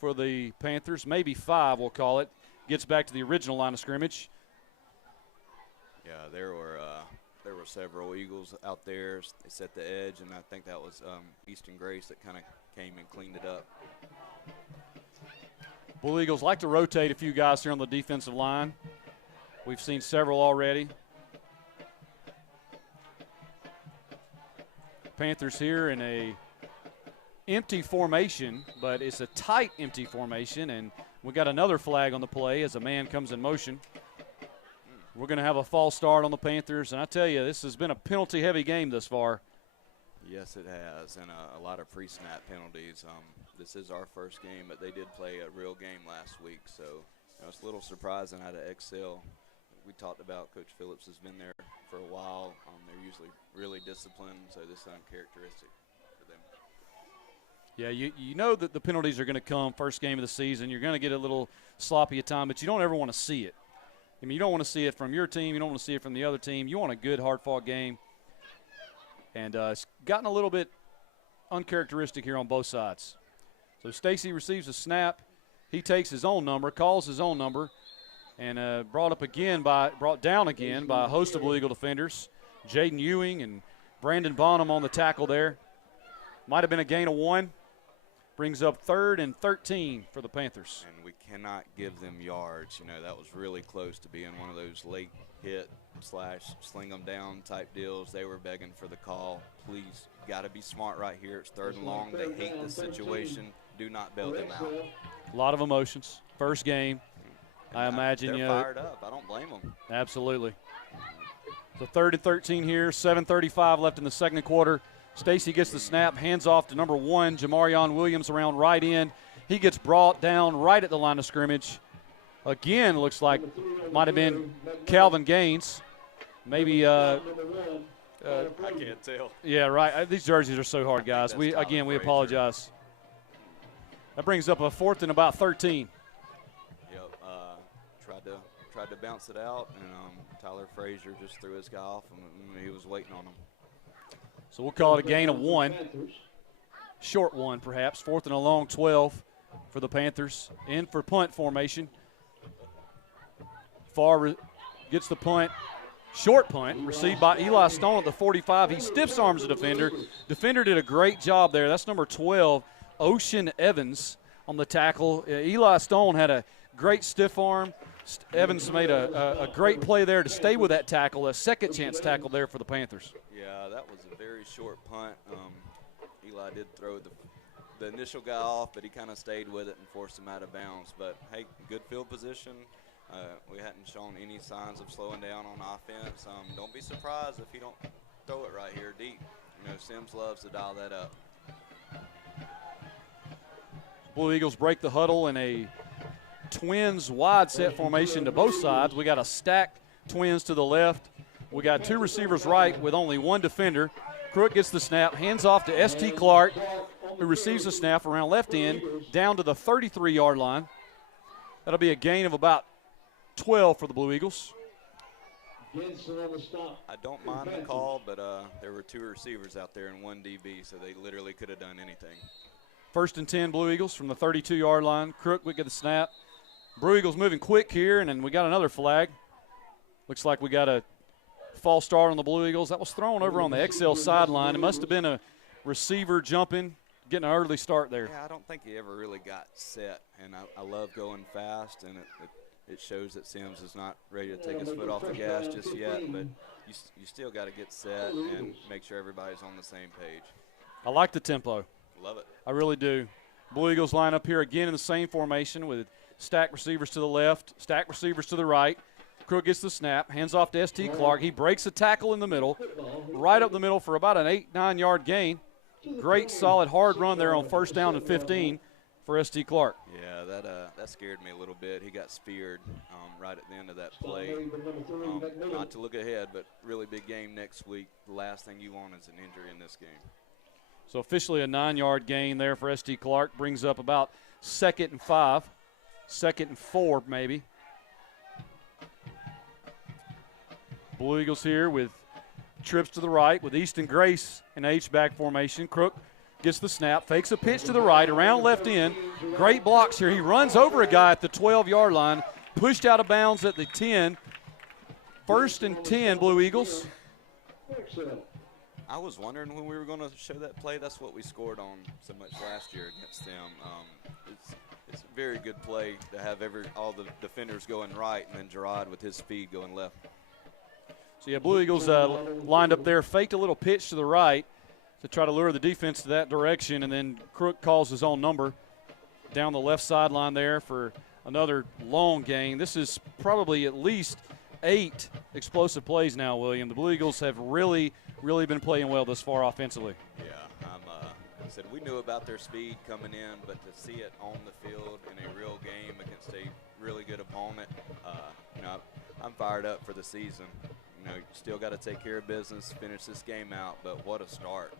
for the Panthers, maybe 5 we'll call it. Gets back to the original line of scrimmage. Yeah, there were several Eagles out there. They set the edge, and I think that was Easton Grace that kind of came and cleaned it up. Blue Eagles like to rotate a few guys here on the defensive line. We've seen several already. Panthers here in a empty formation, but it's a tight empty formation, and we got another flag on the play as a man comes in motion. We're going to have a false start on the Panthers, and I tell you, this has been a penalty-heavy game thus far. Yes, it has, and a lot of pre-snap penalties. This is our first game, but they did play a real game last week, so it's a little surprising out of Excel. We talked about Coach Phillips has been there for a while. They're usually really disciplined, so this is uncharacteristic for them. Yeah, you know that the penalties are going to come first game of the season. You're going to get a little sloppy at time, but you don't ever want to see it. I mean, you don't want to see it from your team. You don't want to see it from the other team. You want a good, hard-fought game. And it's gotten a little bit uncharacteristic here on both sides. So Stacy receives a snap. He takes his own number, calls his own number, and brought down again by a host of Blue Eagle defenders. Jaden Ewing and Brandon Bonham on the tackle there. Might have been a gain of 1. Brings up 3rd and 13 for the Panthers. And we cannot give them yards. That was really close to being one of those late hit / sling them down type deals. They were begging for the call. Please, got to be smart right here. It's 3rd and long. They hate this situation. Do not bail them out. A lot of emotions. First game. I imagine they're fired up. I don't blame them. Absolutely. So 3rd and 13 here. 7:35 left in the second quarter. Stacy gets the snap, hands off to number 1, Jamarion Williams around right end. He gets brought down right at the line of scrimmage. Again, looks like might have been Calvin Gaines. Maybe I can't tell. Yeah, right. These jerseys are so hard, guys. We apologize. That brings up a 4th and about 13. Yep. Tried to bounce it out, and Tyler Frazier just threw his guy off, and he was waiting on him. So we'll call it a gain of 1. Short 1, perhaps. 4th and a long 12 for the Panthers. In for punt formation. Farr gets the punt. Short punt, received by Eli Stone at the 45. He stiffs arms the defender. Defender did a great job there. That's number 12, Ocean Evans, on the tackle. Eli Stone had a great stiff arm. Evans made a great play there to stay with that tackle, a second chance tackle there for the Panthers. Yeah, that was a very short punt. Eli did throw the initial guy off, but he kind of stayed with it and forced him out of bounds. But, hey, good field position. We hadn't shown any signs of slowing down on offense. Don't be surprised if he don't throw it right here deep. Sims loves to dial that up. Blue Eagles break the huddle in a Twins wide set formation to both sides. We got a stacked Twins to the left. We got 2 receivers right with only 1 defender. Crook gets the snap, hands off to S.T. Clark, who receives the snap around left end down to the 33-yard line. That'll be a gain of about 12 for the Blue Eagles. I don't mind the call, but there were 2 receivers out there and 1 DB, so they literally could have done anything. 1st and 10 Blue Eagles from the 32-yard line. Crook would get the snap. Blue Eagles moving quick here, and then we got another flag. Looks like we got a false start on the Blue Eagles. That was thrown over on the Excel sideline. It must have been a receiver jumping, getting an early start there. Yeah, I don't think he ever really got set, and I love going fast, and it shows that Sims is not ready to take his foot off the gas just yet, but you still got to get set and make sure everybody's on the same page. I like the tempo. Love it. I really do. Blue Eagles line up here again in the same formation with stacked receivers to the left, stacked receivers to the right. Crook gets the snap, hands off to S.T. Clark. He breaks a tackle in the middle, right up the middle for about an 8-9 gain. Great, solid, hard run there on 1st down and 15 for S.T. Clark. Yeah, that scared me a little bit. He got speared right at the end of that play. Not to look ahead, but really big game next week. The last thing you want is an injury in this game. So officially a 9-yard gain there for S.T. Clark. Brings up about 2nd and 5, 2nd and 4 maybe. Blue Eagles here with trips to the right with Easton Grace in H-back formation. Crook gets the snap, fakes a pitch to the right, around left end. Great blocks here. He runs over a guy at the 12-yard line, pushed out of bounds at the 10. 1st and 10, Blue Eagles. I was wondering when we were going to show that play. That's what we scored on so much last year against them. It's a very good play to have all the defenders going right and then Gerard with his speed going left. So, yeah, Blue Eagles lined up there, faked a little pitch to the right to try to lure the defense to that direction, and then Crook calls his own number down the left sideline there for another long gain. This is probably at least 8 explosive plays now, William. The Blue Eagles have really been playing well this far offensively. Yeah, I said we knew about their speed coming in, but to see it on the field in a real game against a really good opponent, I'm fired up for the season. You still got to take care of business, finish this game out, but what a start.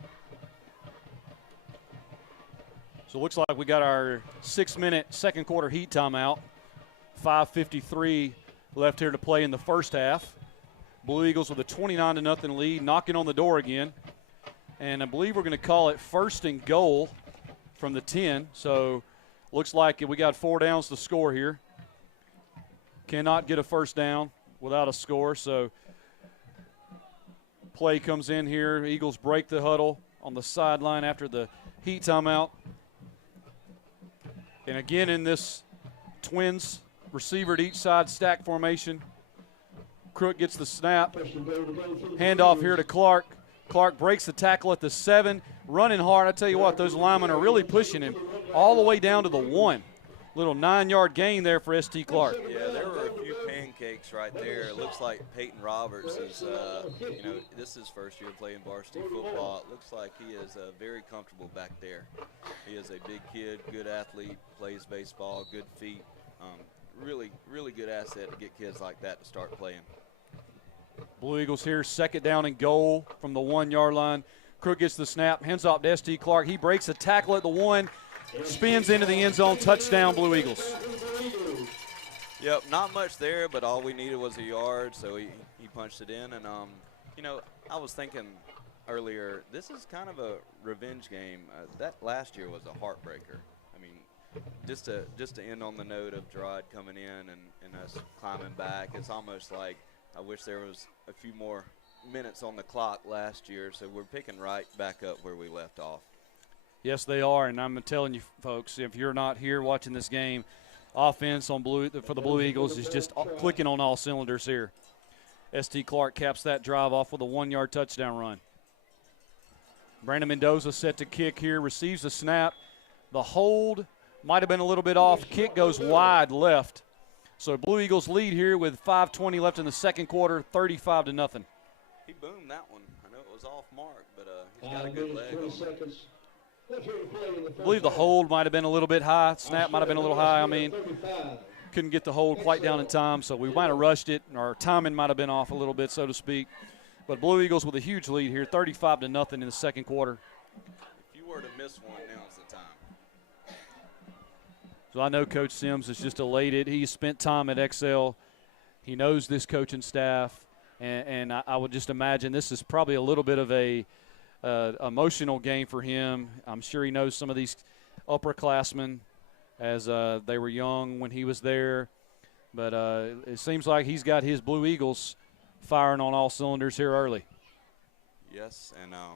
So it looks like we got our 6-minute second quarter heat timeout. 5:53 left here to play in the first half. Blue Eagles with a 29-0 lead, knocking on the door again. And I believe we're going to call it 1st and goal from the 10. So looks like we got 4 downs to score here. Cannot get a first down without a score. So play comes in here. Eagles break the huddle on the sideline after the heat timeout. And again in this Twins receiver at each side stack formation. Crook gets the snap. Handoff here to Clark. Clark breaks the tackle at the 7. Running hard. I tell you what, those linemen are really pushing him all the way down to the 1. Little 9-yard gain there for St. Clark. Yeah, there were a few pancakes right there. It looks like Peyton Roberts is, this is his first year playing varsity football. It looks like he is very comfortable back there. He is a big kid, good athlete, plays baseball, good feet. Really good asset to get kids like that to start playing. Blue Eagles here, 2nd down and goal from the 1-yard line. Crook gets the snap, hands off to St. Clark. He breaks a tackle at the 1, spins into the end zone, touchdown Blue Eagles. Yep, not much there, but all we needed was a yard, so he punched it in. And, I was thinking earlier, this is kind of a revenge game. That last year was a heartbreaker. I mean, just to end on the note of Gerard coming in and us climbing back, it's almost like I wish there was a few more minutes on the clock last year, so we're picking right back up where we left off. Yes, they are, and I'm telling you, folks, if you're not here watching this game, offense for the Blue Eagles is just clicking on all cylinders here. St. Clark caps that drive off with a 1-yard touchdown run. Brandon Mendoza set to kick here, receives the snap. The hold might have been a little bit off. Kick goes wide left. So Blue Eagles lead here with 5:20 left in the second quarter, 35-0. He boomed that one. I know it was off mark, but he's got a good leg. I believe the hold might have been a little bit high. Snap might have been a little high. I mean, couldn't get the hold quite down in time, so we might have rushed it. Our timing might have been off a little bit, so to speak. But Blue Eagles with a huge lead here, 35-0 in the second quarter. If you were to miss one, now's the time. So I know Coach Sims is just elated. He spent time at Excel. He knows this coaching staff, and I would just imagine this is probably a little bit of a emotional game for him. I'm sure he knows some of these upperclassmen as they were young when he was there. But it seems like he's got his Blue Eagles firing on all cylinders here early. Yes, and I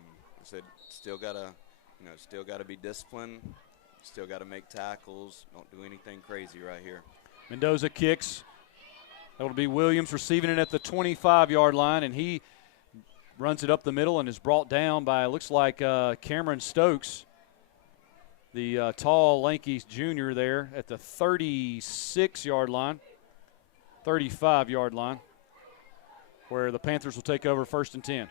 said still gotta be disciplined. Still got to make tackles. Don't do anything crazy right here. Mendoza kicks. That'll be Williams receiving it at the 25-yard line, and he runs it up the middle and is brought down by, looks like Cameron Stokes, the tall, lanky junior there at the 36-yard line, 35-yard line, where the Panthers will take over 1st and 10.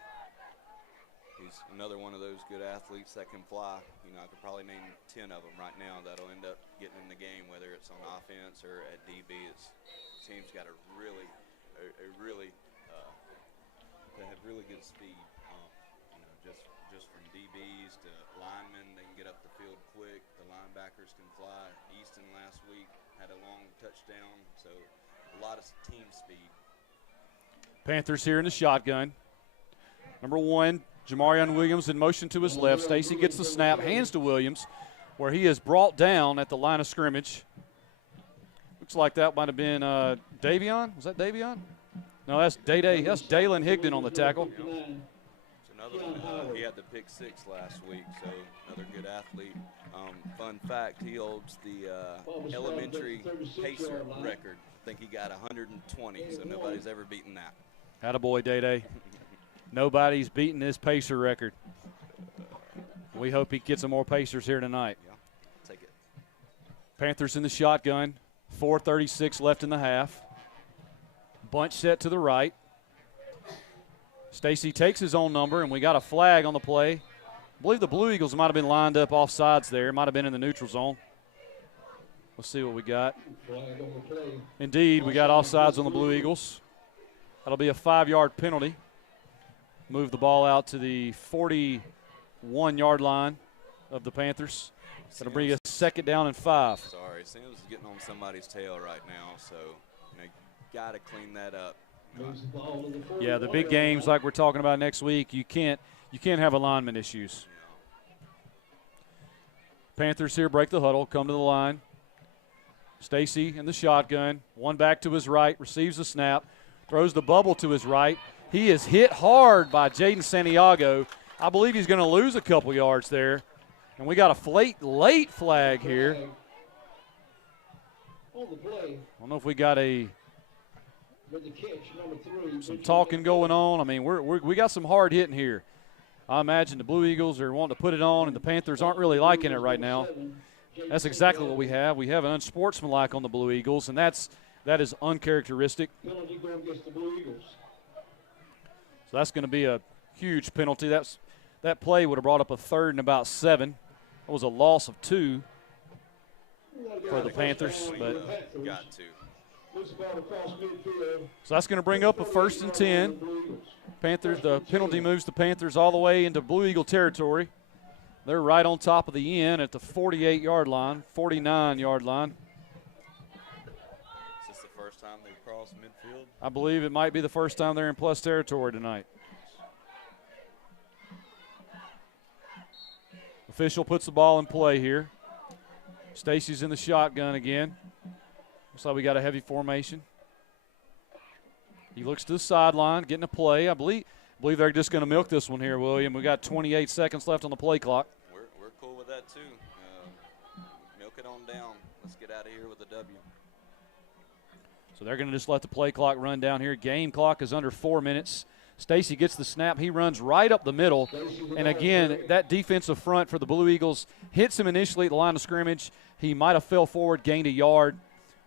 He's another one of those good athletes that can fly. I could probably name 10 of them right now that'll end up getting in the game, whether it's on offense or at DB. This team's got they have really good speed. Just from DBs to linemen, they can get up the field quick. The linebackers can fly. Easton last week had a long touchdown, so a lot of team speed. Panthers here in the shotgun. Number 1, Jamarion Williams in motion to his left. Stacy gets the snap, hands to Williams, where he is brought down at the line of scrimmage. Looks like that might have been Davion. Was that Davion? No, that's Day-Day. That's Dalen Higdon on the tackle. It's another one. He had the pick 6 last week, so another good athlete. Fun fact, he holds the elementary pacer record. I think he got 120, so nobody's ever beaten that. Attaboy, Day-Day. Nobody's beaten this pacer record. We hope he gets some more pacers here tonight. Yeah, take it. Panthers in the shotgun. 4:36 left in the half. Bunch set to the right. Stacy takes his own number, and we got a flag on the play. I believe the Blue Eagles might have been lined up off sides there. Might have been in the neutral zone. Let's see what we got. Indeed, we got offsides on the Blue Eagles. That'll be a 5-yard penalty. Move the ball out to the 41-yard line of the Panthers. That'll bring us 2nd down and 5. Sorry, Sam's getting on somebody's tail right now, so got to clean that up. Yeah, the big games like we're talking about next week, you can't have alignment issues. Panthers here break the huddle, come to the line. Stacy in the shotgun, one back to his right, receives the snap, throws the bubble to his right. He is hit hard by Jaden Santiago. I believe he's going to lose a couple yards there. And we got a late flag here. I don't know if we got some talking going on. I mean, we got some hard hitting here. I imagine the Blue Eagles are wanting to put it on, and the Panthers aren't really liking it right now. That's exactly what we have. We have an unsportsmanlike on the Blue Eagles, and that is uncharacteristic. So that's going to be a huge penalty. That play would have brought up a 3rd and about 7. That was a loss of 2 for the Panthers, but got to. So that's going to bring up a 1st and 10. Panthers, the penalty moves the Panthers all the way into Blue Eagle territory. They're right on top of the end at the 48-yard line, 49-yard line. Is this the first time they've crossed midfield? I believe it might be the first time they're in plus territory tonight. Official puts the ball in play here. Stacy's in the shotgun again. Looks like we got a heavy formation. He looks to the sideline, getting a play. I believe they're just going to milk this one here, William. We got 28 seconds left on the play clock. We're cool with that too. Milk it on down. Let's get out of here with a W. So they're going to just let the play clock run down here. Game clock is under 4 minutes. Stacy gets the snap. He runs right up the middle. And again, that defensive front for the Blue Eagles hits him initially at the line of scrimmage. He might have fell forward, gained a yard.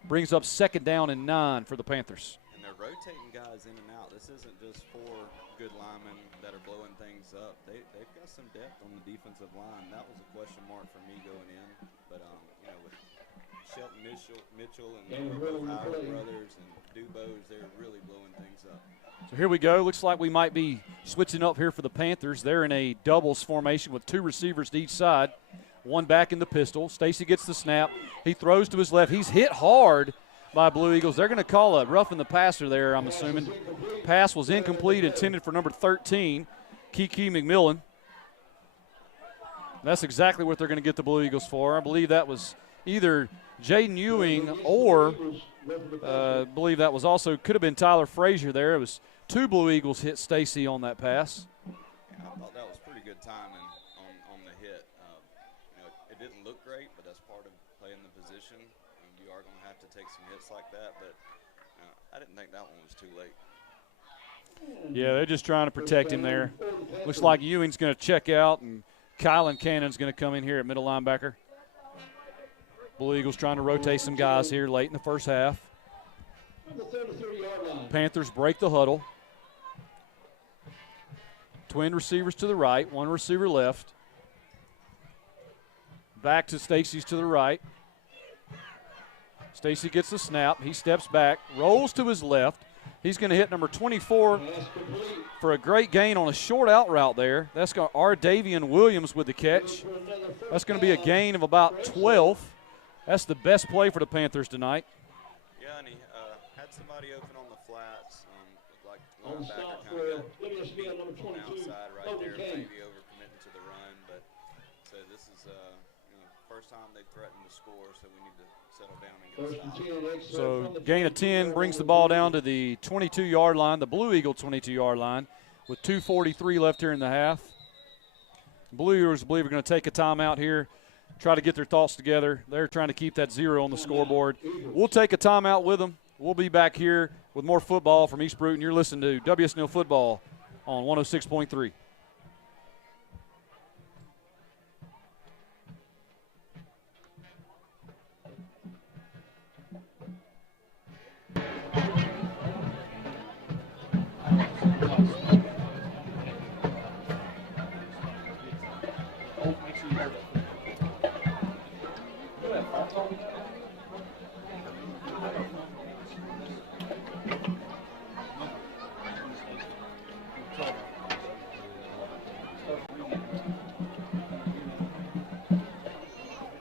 Brings up 2nd down and 9 for the Panthers. And they're rotating guys in and out. This isn't just 4 good linemen that are blowing things up. They've got some depth on the defensive line. That was a question mark for me going in. But, with Shelton Mitchell and both Howard brothers and Dubose, they're really blowing things up. So here we go. Looks like we might be switching up here for the Panthers. They're in a doubles formation with 2 receivers to each side. One back in the pistol. Stacy gets the snap. He throws to his left. He's hit hard by Blue Eagles. They're going to call a roughing the passer there, I'm assuming. Pass was incomplete, intended for number 13, Kiki McMillan. That's exactly what they're going to get the Blue Eagles for. I believe that was either Jaden Ewing or I believe that was also could have been Tyler Frazier there. It was 2 Blue Eagles hit Stacy on that pass. Yeah, I thought that was pretty good timing on the hit. It didn't look great, but that's part of playing the position. You are going to have to take some hits like that, but I didn't think that one was too late. Yeah, they're just trying to protect him there. Looks like Ewing's going to check out, and Kylan Cannon's going to come in here at middle linebacker. Blue Eagles trying to rotate some guys here late in the first half. Panthers break the huddle. Twin receivers to the right, 1 receiver left. Back to Stacy's to the right. Stacy gets the snap. He steps back, rolls to his left. He's going to hit number 24 for a great gain on a short out route there. That's going to Davion Williams with the catch. That's going to be a gain of about 12. That's the best play for the Panthers tonight. Yeah, and he had somebody open on the flats. On the linebacker stop kind of for WS Neal, number 22, outside right Logan there, Kane. maybe overcommitting to the run. But so this is first time they've threatened to score, so we need to settle down and get a stop. So gain of 10 brings the ball down to the 22-yard line, the Blue Eagle 22-yard line, with 2:43 left here in the half. Blue Eagles, I believe, are going to take a timeout here, try to get their thoughts together. They're trying to keep that 0 on the scoreboard. We'll take a timeout with them. We'll be back here with more football from East Bruton. You're listening to WS Neal Football on 106.3.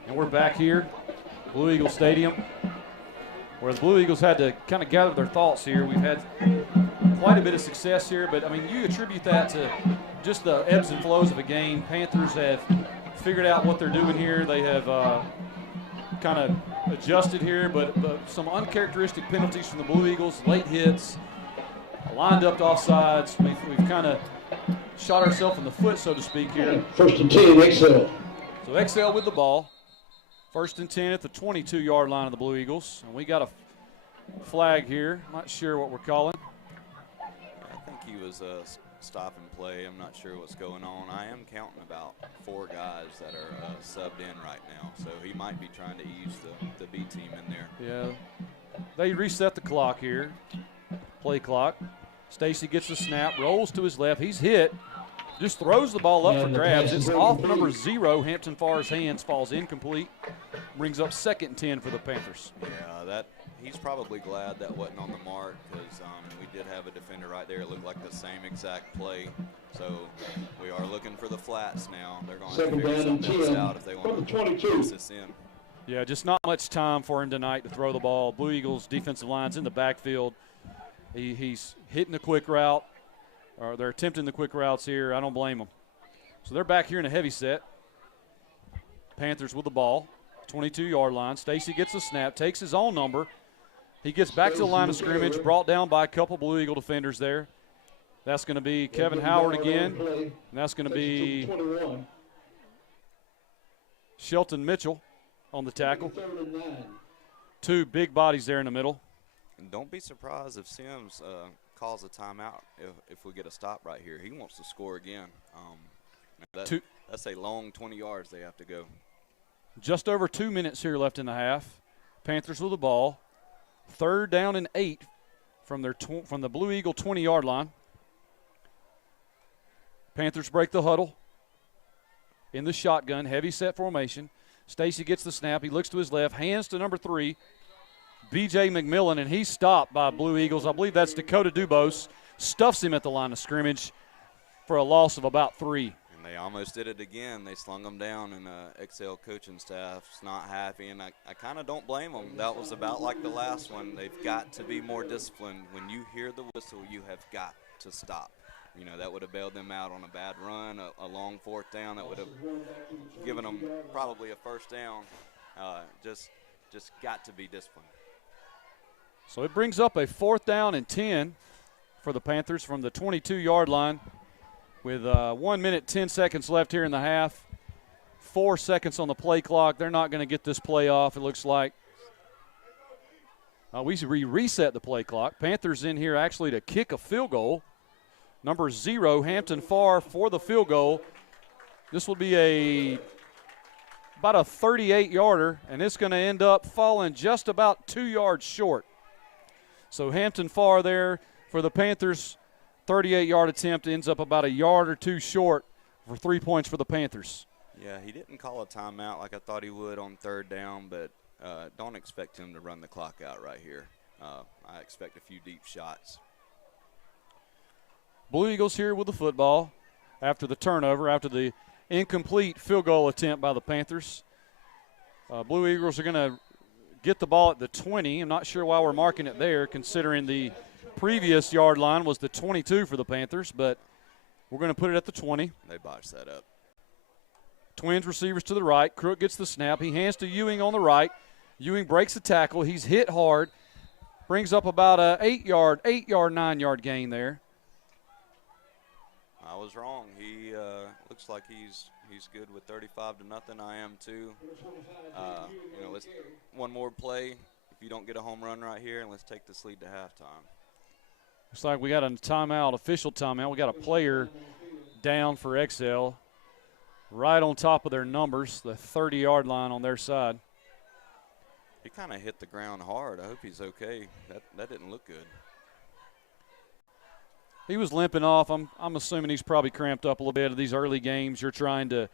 And we're back here, Blue Eagle Stadium, where the Blue Eagles had to kind of gather their thoughts here. We've had quite a bit of success here, but, I mean, you attribute that to just the ebbs and flows of a game. Panthers have figured out what they're doing here. They have kind of adjusted here, but some uncharacteristic penalties from the Blue Eagles, late hits, lined up to offsides. We've kind of shot ourselves in the foot, so to speak, here. First and 10, Excel. So Excel with the ball. First and 10 at the 22-yard line of the Blue Eagles. And we got a flag here. Not sure what we're calling. I think he was stop and play. I'm not sure what's going on. I am counting about 4 guys that are subbed in right now. So he might be trying to ease the B team in there. Yeah. They reset the clock here. Play clock. Stacy gets the snap, rolls to his left. He's hit. Just throws the ball up for grabs. It's off number 0. Hampton Farr's hands, falls incomplete. Brings up 2nd and 10 for the Panthers. Yeah, he's probably glad that wasn't on the mark because we did have a defender right there. It looked like the same exact play. So we are looking for the flats now. They're going to have to figure something else out if they want to force this in. Yeah, just not much time for him tonight to throw the ball. Blue Eagles defensive line's in the backfield. He's hitting the quick route. Or they're attempting the quick routes here. I don't blame them. So they're back here in a heavy set. Panthers with the ball, 22-yard line. Stacy gets the snap, takes his own number. He gets back to the line of scrimmage, brought down by a couple Blue Eagle defenders there. That's going to be Kevin Howard again, and that's going to be Shelton Mitchell on the tackle. 2 big bodies there in the middle. And don't be surprised if Sims calls a timeout if we get a stop right here. He wants to score again. That's a long 20 yards they have to go. Just over 2 minutes here left in the half. Panthers with the ball. 3rd down and 8 from the Blue Eagle 20-yard line. Panthers break the huddle in the shotgun, heavy set formation. Stacy gets the snap. He looks to his left, hands to number 3. B.J. McMillan, and he's stopped by Blue Eagles. I believe that's Dakota Dubose. Stuffs him at the line of scrimmage for a loss of about 3. And they almost did it again. They slung him down, and Excel coaching staff's not happy, and I kind of don't blame them. That was about like the last one. They've got to be more disciplined. When you hear the whistle, you have got to stop. You know, that would have bailed them out on a bad run, a long 4th down. That would have given them probably a 1st down. Just got to be disciplined. So it brings up a 4th down and 10 for the Panthers from the 22-yard line with 1 minute, 10 seconds left here in the half. 4 seconds on the play clock. They're not going to get this play off, it looks like. We reset the play clock. Panthers in here actually to kick a field goal. Number 0, Hampton Farr for the field goal. This will be about a 38-yarder, and it's going to end up falling just about 2 yards short. So Hampton Farr there for the Panthers, 38-yard attempt ends up about a yard or 2 short for 3 points for the Panthers. Yeah, he didn't call a timeout like I thought he would on 3rd down, but don't expect him to run the clock out right here. I expect a few deep shots. Blue Eagles here with the football after the turnover, after the incomplete field goal attempt by the Panthers. Blue Eagles are going to get the ball at the 20. I'm not sure why we're marking it there, considering the previous yard line was the 22 for the Panthers, but we're going to put it at the 20. They botched that up. Twins receivers to the right. Crook gets the snap. He hands to Ewing on the right. Ewing breaks the tackle. He's hit hard. Brings up about a 9-yard gain there. I was wrong. He looks like he's good with 35-0. I am too. Let's one more play. If you don't get a home run right here, and let's take this lead to halftime. Looks like we got a timeout, official timeout. We got a player down for Excel, right on top of their numbers, the 30-yard line on their side. He kind of hit the ground hard. I hope he's okay. That didn't look good. He was limping off. I'm assuming he's probably cramped up a little bit of these early games. You're trying to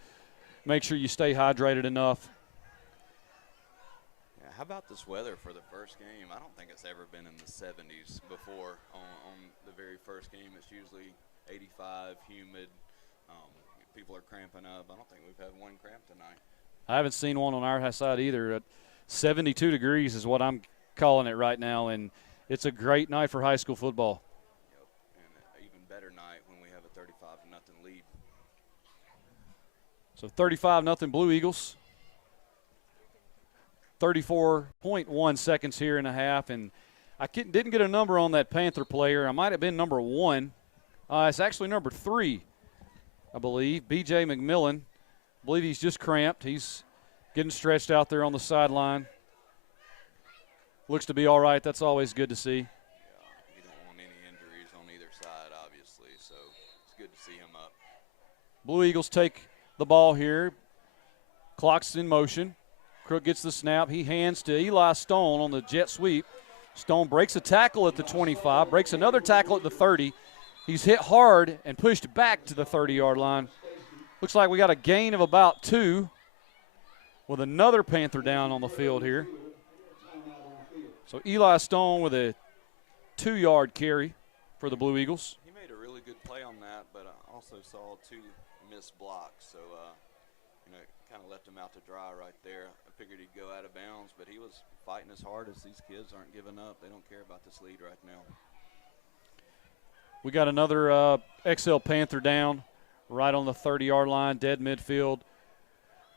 make sure you stay hydrated enough. Yeah, how about this weather for the first game? I don't think it's ever been in the 70s before on the very first game. It's usually 85, humid. People are cramping up. I don't think we've had one cramp tonight. I haven't seen one on our side either. 72 degrees is what I'm calling it right now, and it's a great night for high school football. Better night when we have a 35-0 lead. So 35-0 Blue Eagles. 34.1 seconds here in a half, and I didn't get a number on that Panther player. I might have been number 1. It's actually number 3, I believe. B.J. McMillan. I believe he's just cramped. He's getting stretched out there on the sideline. Looks to be all right. That's always good to see. Blue Eagles take the ball here. Clock's in motion. Crook gets the snap. He hands to Eli Stone on the jet sweep. Stone breaks a tackle at the 25, breaks another tackle at the 30. He's hit hard and pushed back to the 30-yard line. Looks like we got a gain of about 2 with another Panther down on the field here. So Eli Stone with a 2-yard carry for the Blue Eagles. He made a really good play on that, but I also saw 2 missed blocks, so kind of left him out to dry right there. I figured he'd go out of bounds, but he was fighting as hard as these kids aren't giving up. They don't care about this lead right now. We got another Excel Panther down right on the 30-yard line, dead midfield.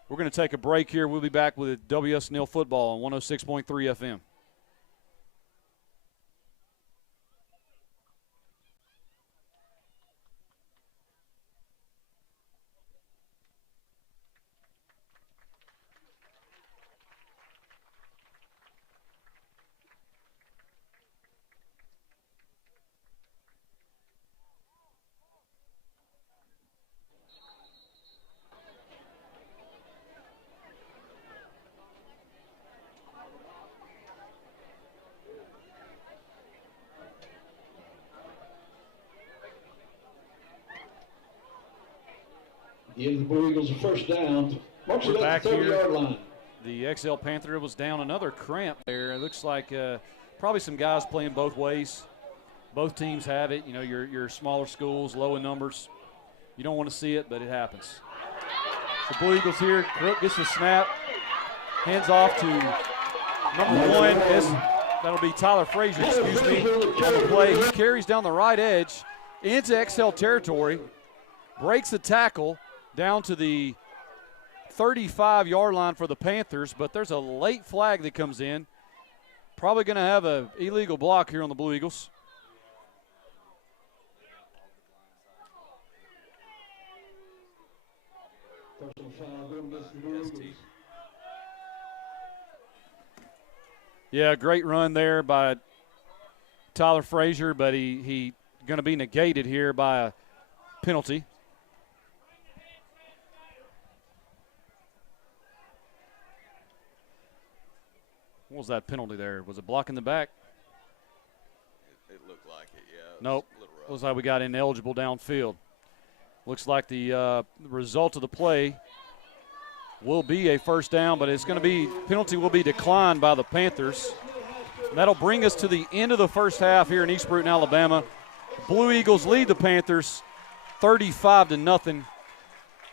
We're going to take a break here. We'll be back with WS Neal football on 106.3 FM. Give the Blue Eagles a first down. Marks it at the 30-yard line. The XL Panther was down another cramp there. It looks like probably some guys playing both ways. Both teams have it. You know, your smaller schools, low in numbers. You don't want to see it, but it happens. The Blue Eagles here. Crook gets the snap. Hands off to number 1. That'll be Tyler Frazier, excuse me, on the play. He carries down the right edge into XL territory, breaks the tackle down to the 35-yard line for the Panthers, but there's a late flag that comes in. Probably going to have an illegal block here on the Blue Eagles. Yeah, great run there by Tyler Frazier, but he going to be negated here by a penalty. What was that penalty there? Was it blocking the back? It looked like it, yeah. Nope. Looks like we got ineligible downfield. Looks like the result of the play will be a first down, but it's going to be penalty will be declined by the Panthers. And that'll bring us to the end of the first half here in East Bruton, Alabama. Blue Eagles lead the Panthers 35-0.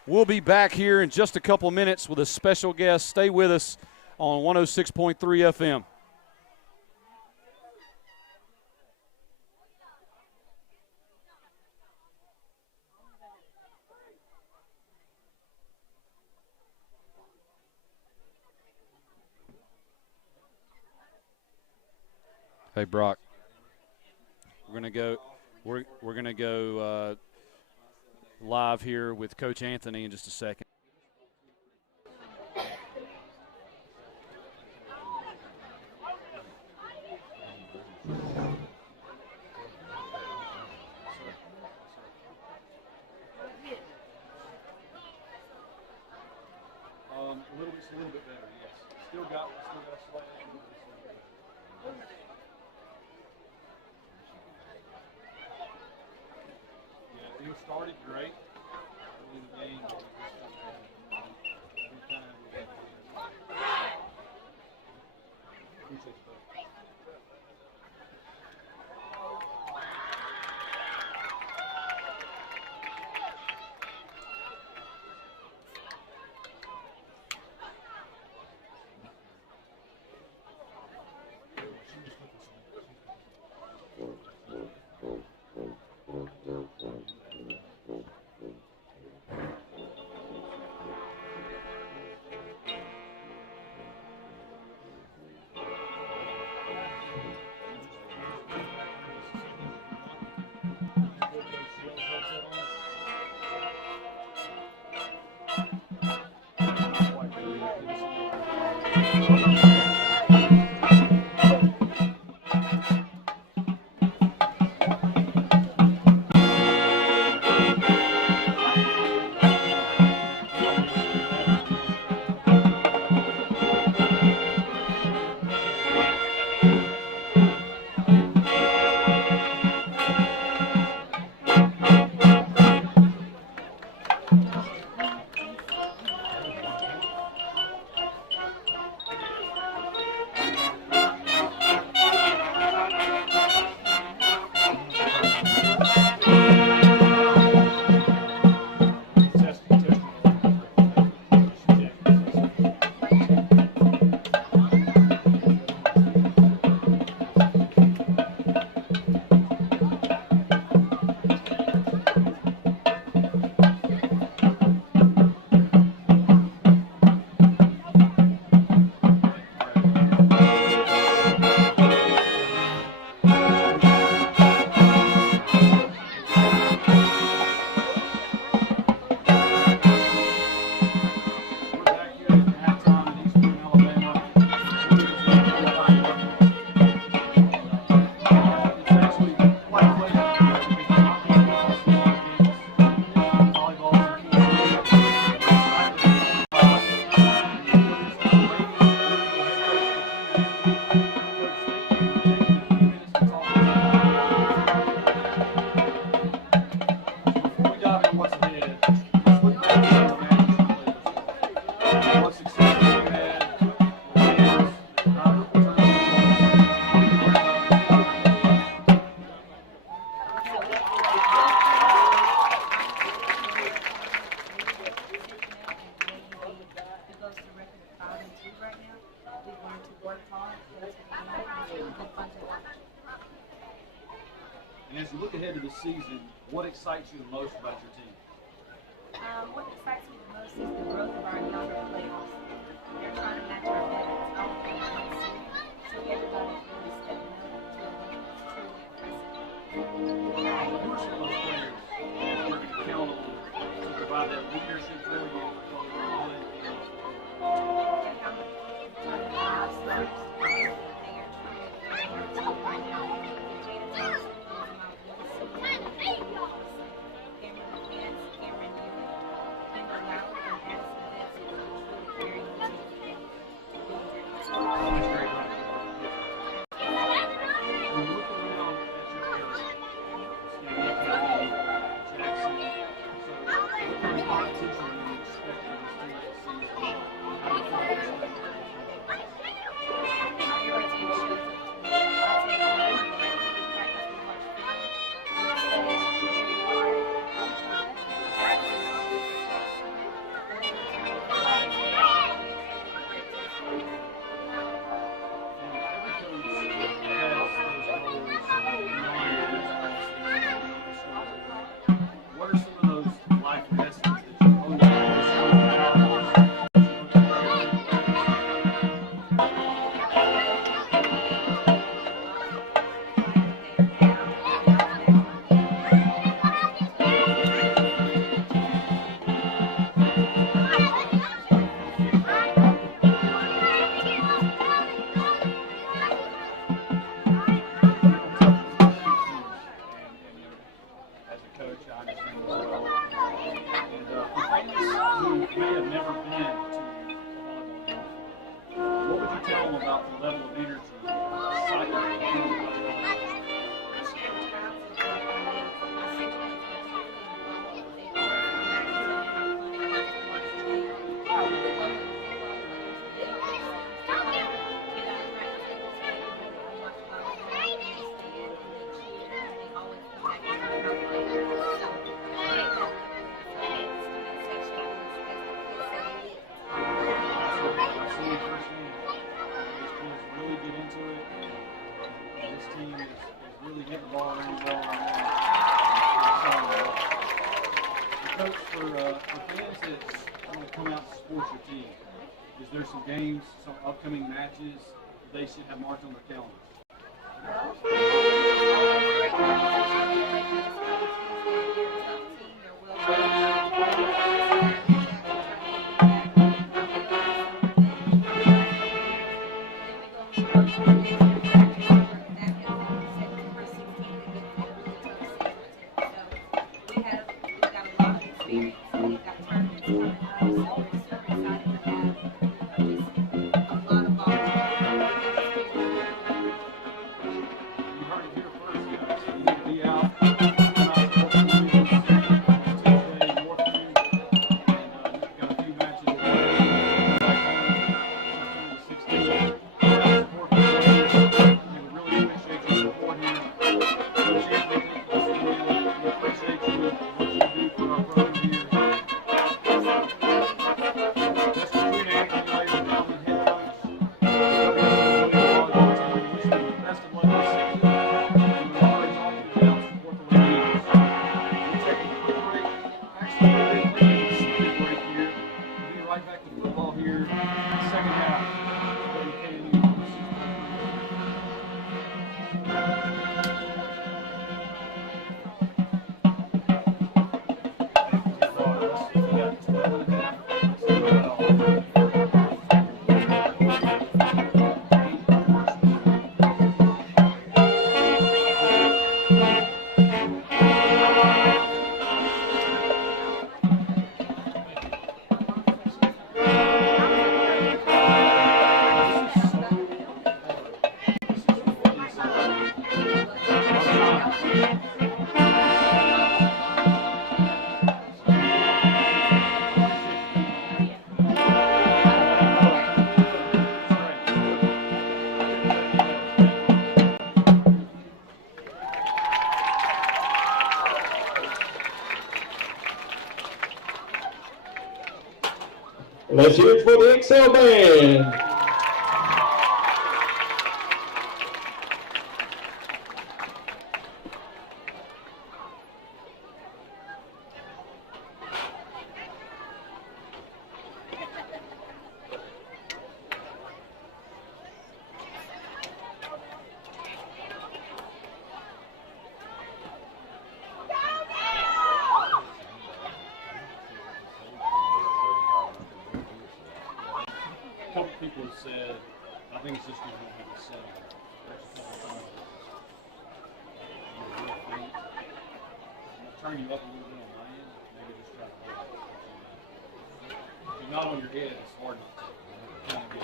We'll be back here in just a couple minutes with a special guest. Stay with us on 106.3 FM. Hey, Brock. We're gonna go. We're gonna go live here with Coach Anthony in just a second. A little bit better, yes. Still got a slight. Yeah, it started great early in the game. And as you look ahead to the season, what excites you the most about your team? What excites me the most is the growth of our younger players. They're trying to match our veterans out there. So everybody's really stepping up to a level that's truly impressive. Who are some of those players that we're going to count on to provide that leadership for you? this team is really getting the ball around the ball right now. Coach, for fans that want to come out and support your team, is there some games, some upcoming matches they should have marked on their calendars? Let's hear it for the Excel Band. People have said, I think it's just because we don't have a setting. There's a couple times you're real faint. Turn you up a little bit on my end, maybe just try to hold it. If you're not on your head, it's hard not to kind of get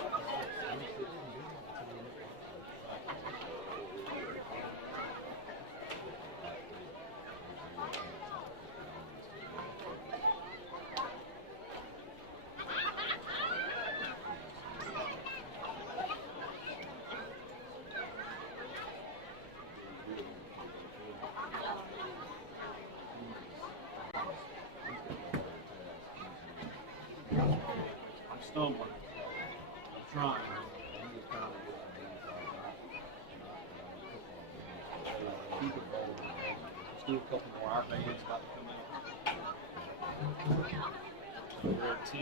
stumbling. I'm trying. Let's do a couple more. Our band's about to come out. We're at 10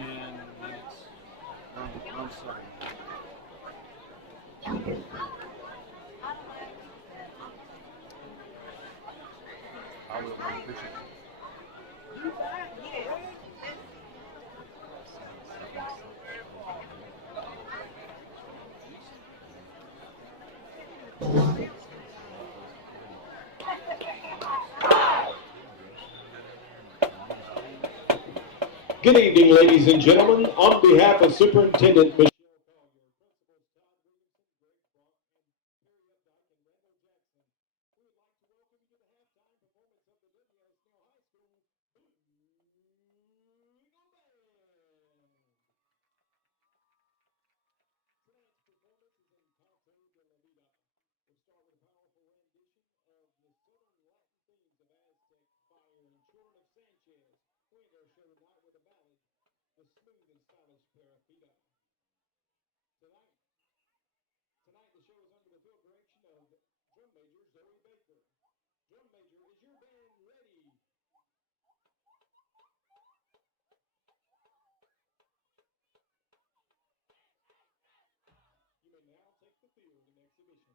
minutes. Run 7. I would have appreciate it. Good evening, ladies and gentlemen. On behalf of Superintendent Michelle Tonight, the show is under the field direction of drum Drum major, is your band ready? You may now take the field in exhibition.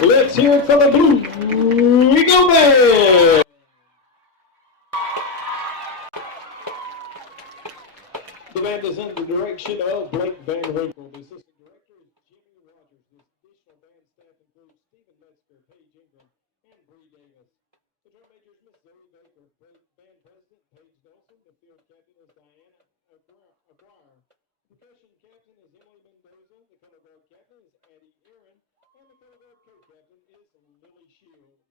Let's hear it for the Blue Eagle Band. The band is under the direction of Blake Van Winkle. The assistant director is Jimmy Rogers. The additional band staff includes Stephen Metzger, Paige Ingram, and Bree Davis. The drum major is Miss Zoe Baker. Band president Paige Nelson. The field captain is Diana Aguirre. The percussion captain is Emily Mendoza. The color guard captain is Addie Aaron. And the color guard co-captain is Lily Shields.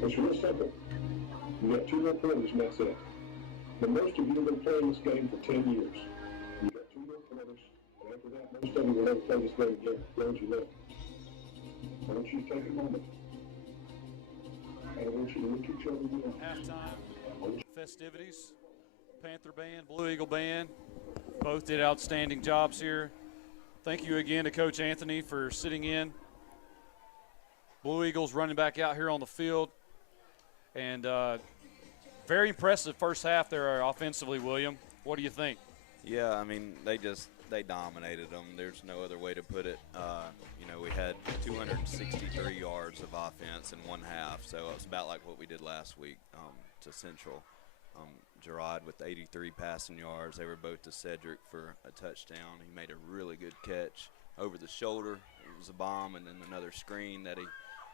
It's real simple. You got 2 more quarters and that's it. But most of you have been playing this game for 10 years. You got 2 more quarters, and after that, most of you will never play this game again. Don't you know? I want you to take a moment. I want you to look each other in the eye. Halftime festivities. Panther Band, Blue Eagle Band, both did outstanding jobs here. Thank you again to Coach Anthony for sitting in. Blue Eagles running back out here on the field. And very impressive first half there offensively, William. What do you think? Yeah, I mean, they dominated them. There's no other way to put it. We had 263 yards of offense in one half, so it was about like what we did last week to Central. Gerard with 83 passing yards. They were both to Cedric for a touchdown. He made a really good catch over the shoulder. It was a bomb, and then another screen that he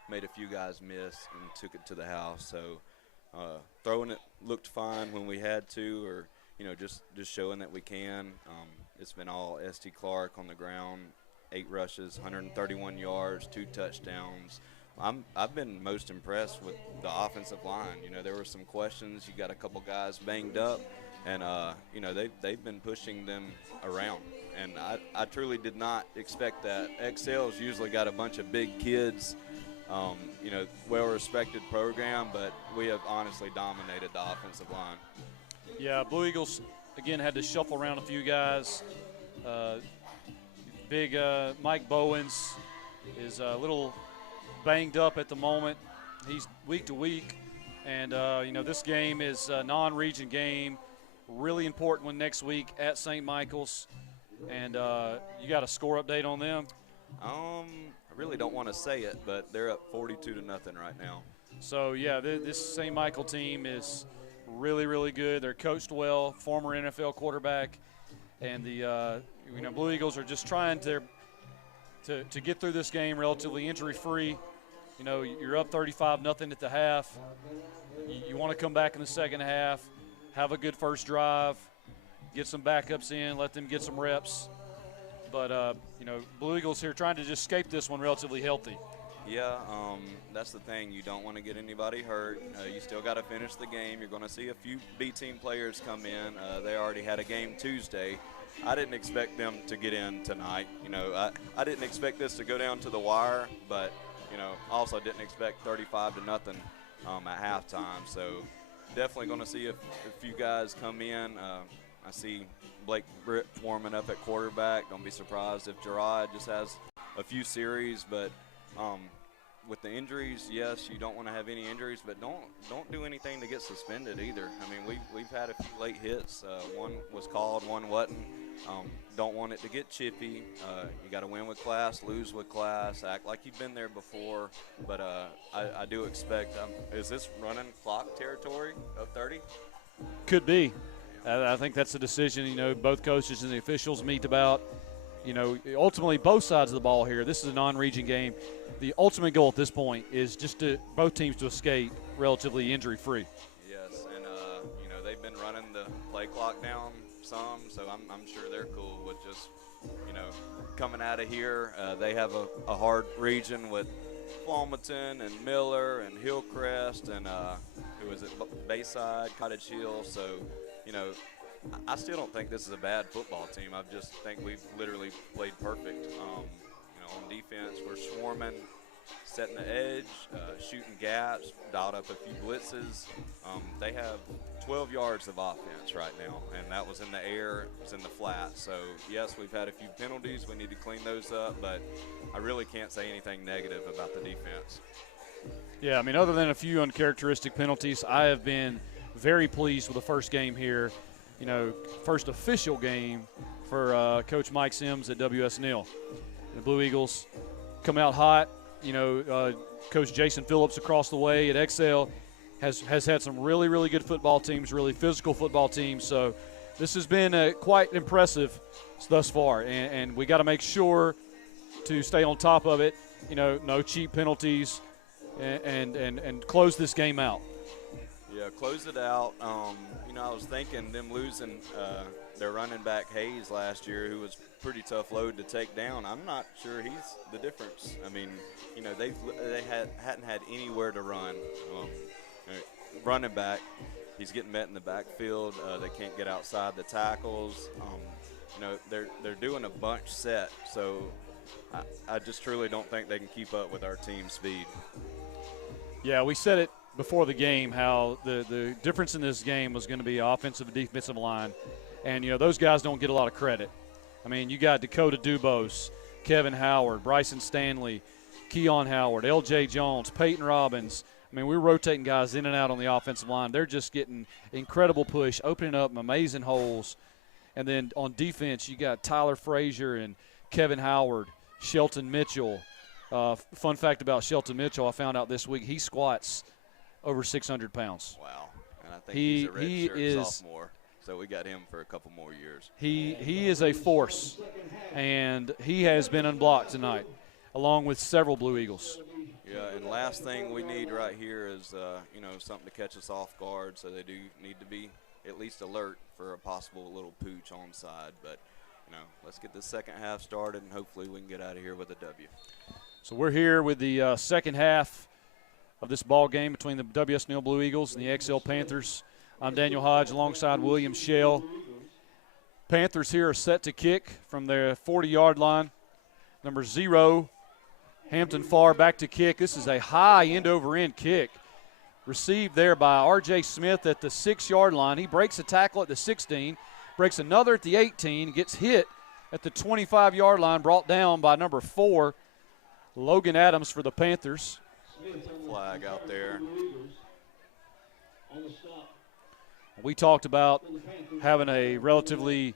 made a few guys miss and took it to the house. So throwing it looked fine when we had to, or just showing that we can. It's been all S.T. Clark on the ground, 8 rushes, 131 yards, 2 touchdowns. I've been most impressed with the offensive line. There were some questions. You got a couple guys banged up, and they've been pushing them around. And I truly did not expect that. Excel's usually got a bunch of big kids, well-respected program, but we have honestly dominated the offensive line. Yeah, Blue Eagles, again, had to shuffle around a few guys. Big Mike Bowens is a little banged up at the moment. He's week to week. And, this game is a non-region game. Really important one next week at St. Michael's. And you got a score update on them? I really don't want to say it, but they're up 42-0 right now. So, yeah, this St. Michael team is really, really good. They're coached well, former NFL quarterback. And the Blue Eagles are just trying to get through this game relatively injury-free. You're up 35-0 at the half. You want to come back in the second half, have a good first drive, get some backups in, let them get some reps. But, you know, Blue Eagles here trying to just escape this one relatively healthy. Yeah, that's the thing. You don't want to get anybody hurt. You still got to finish the game. You're going to see a few B-team players come in. They already had a game Tuesday. I didn't expect them to get in tonight. You know, I didn't expect this to go down to the wire, but, you know, also didn't expect 35-0 at halftime. So definitely going to see a few guys come in. I see Blake Britt warming up at quarterback. Don't be surprised if Gerard just has a few series, but with the injuries, yes, you don't want to have any injuries, but don't do anything to get suspended either. I mean, we've had a few late hits. One was called, one wasn't. Don't want it to get chippy. You got to win with class, lose with class, act like you've been there before. But I do expect is this running clock territory of 30? Could be. I think that's a decision, you know, both coaches and the officials meet about. You know, ultimately both sides of the ball here. This is a non-region game. The ultimate goal at this point is just to both teams to escape relatively injury-free. Yes, and, you know, they've been running the play clock down some, so I'm sure they're cool with just, you know, coming out of here. They have a hard region with Wilmington and Miller and Hillcrest and who is it, Bayside, Cottage Hill. So, you know, I still don't think this is a bad football team. I just think we've literally played perfect. You know, on defense, we're swarming, setting the edge, shooting gaps, dialed up a few blitzes. They have 12 yards of offense right now, and that was in the air, it's in the flat. So, yes, we've had a few penalties. We need to clean those up, but I really can't say anything negative about the defense. Yeah, I mean, other than a few uncharacteristic penalties, I have been very pleased with the first game here. You know, first official game for Coach Mike Sims at WS Neal. The Blue Eagles come out hot. You know, Coach Jason Phillips across the way at Excel has had some really, really good football teams, really physical football teams. So this has been quite impressive thus far, and we got to make sure to stay on top of it. You know, no cheap penalties, and close this game out. Yeah, close it out. You know, I was thinking them losing their running back Hayes last year, who was pretty tough load to take down. I'm not sure he's the difference. I mean, you know, they hadn't had anywhere to run. Running back, he's getting met in the backfield. They can't get outside the tackles. You know, they're doing a bunch set, so I just truly don't think they can keep up with our team speed. Yeah, we said it before the game how the difference in this game was going to be offensive and defensive line. And, you know, those guys don't get a lot of credit. I mean, you got Dakota Dubose, Kevin Howard, Bryson Stanley, Keon Howard, L.J. Jones, Peyton Robbins. I mean, we're rotating guys in and out on the offensive line. They're just getting incredible push, opening up amazing holes. And then on defense, you got Tyler Frazier and Kevin Howard, Shelton Mitchell. Fun fact about Shelton Mitchell, I found out this week, he squats over 600 pounds. Wow. And I think he's a redshirt sophomore, so we got him for a couple more years. He is a force, and he has been unblocked tonight, along with several Blue Eagles. Yeah, and last thing we need right here is, you know, something to catch us off guard, so they do need to be at least alert for a possible little pooch onside. But, you know, let's get the second half started, and hopefully we can get out of here with a W. So we're here with the second half of this ball game between the WS Neal Blue Eagles and the Excel Panthers. I'm Daniel Hodge alongside William Shell. Panthers here are set to kick from their 40-yard line. Number 0, Hampton Farr back to kick. This is a high end-over-end kick. Received there by R.J. Smith at the 6-yard line. He breaks a tackle at the 16, breaks another at the 18, gets hit at the 25-yard line, brought down by number 4, Logan Adams for the Panthers. Flag out there. We talked about having a relatively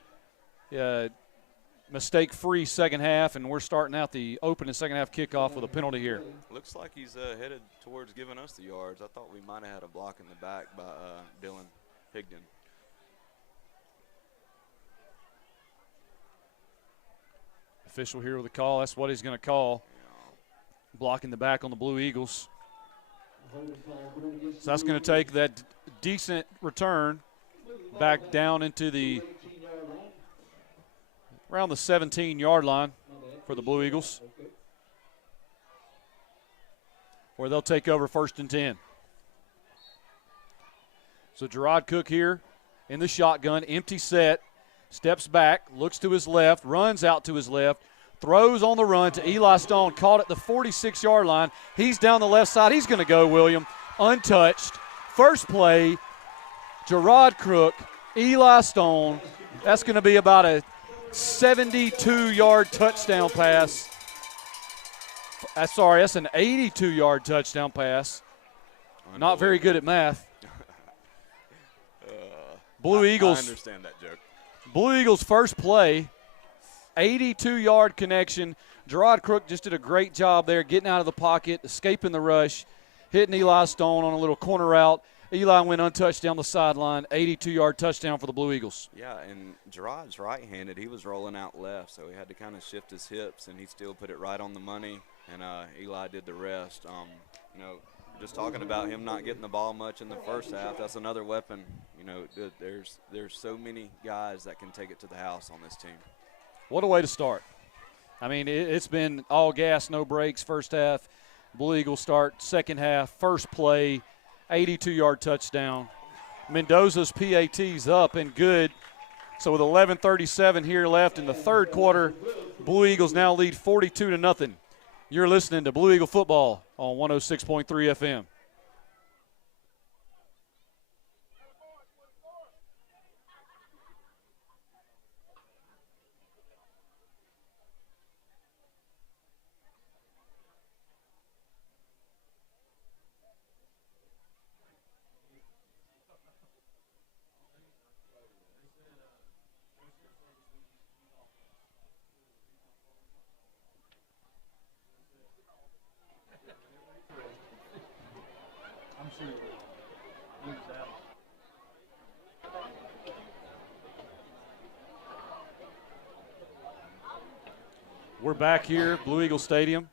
mistake-free second half, and we're starting out the opening second half kickoff with a penalty here. Looks like he's headed towards giving us the yards. I thought we might have had a block in the back by Dylan Higdon. Official here with a call. That's what he's going to call. Blocking the back on the Blue Eagles. So that's going to take that decent return back down into around the 17-yard line for the Blue Eagles, where they'll take over 1st and 10. So Gerard Crook here in the shotgun, empty set, steps back, looks to his left, runs out to his left, throws on the run to Eli Stone, caught at the 46-yard line. He's down the left side. He's going to go, William, untouched. First play, Gerard Crook, Eli Stone. That's going to be about a 72-yard touchdown pass. Sorry, that's an 82-yard touchdown pass. Not very good at math. Blue Eagles. I understand that joke. Blue Eagles' first play, 82-yard connection. Gerard Crook just did a great job there, getting out of the pocket, escaping the rush, hitting Eli Stone on a little corner route. Eli went untouched down the sideline, 82-yard touchdown for the Blue Eagles. Yeah, and Gerard's right-handed. He was rolling out left, so he had to kind of shift his hips, and he still put it right on the money, and Eli did the rest. You know, just talking about him not getting the ball much in the first half, that's another weapon. You know, there's so many guys that can take it to the house on this team. What a way to start. I mean, it's been all gas, no brakes first half. Blue Eagles start second half, first play, 82-yard touchdown. Mendoza's PAT's up and good. So with 11:37 here left in the third quarter, Blue Eagles now lead 42-0. You're listening to Blue Eagle football on 106.3 FM. We're back here, Blue Eagle Stadium.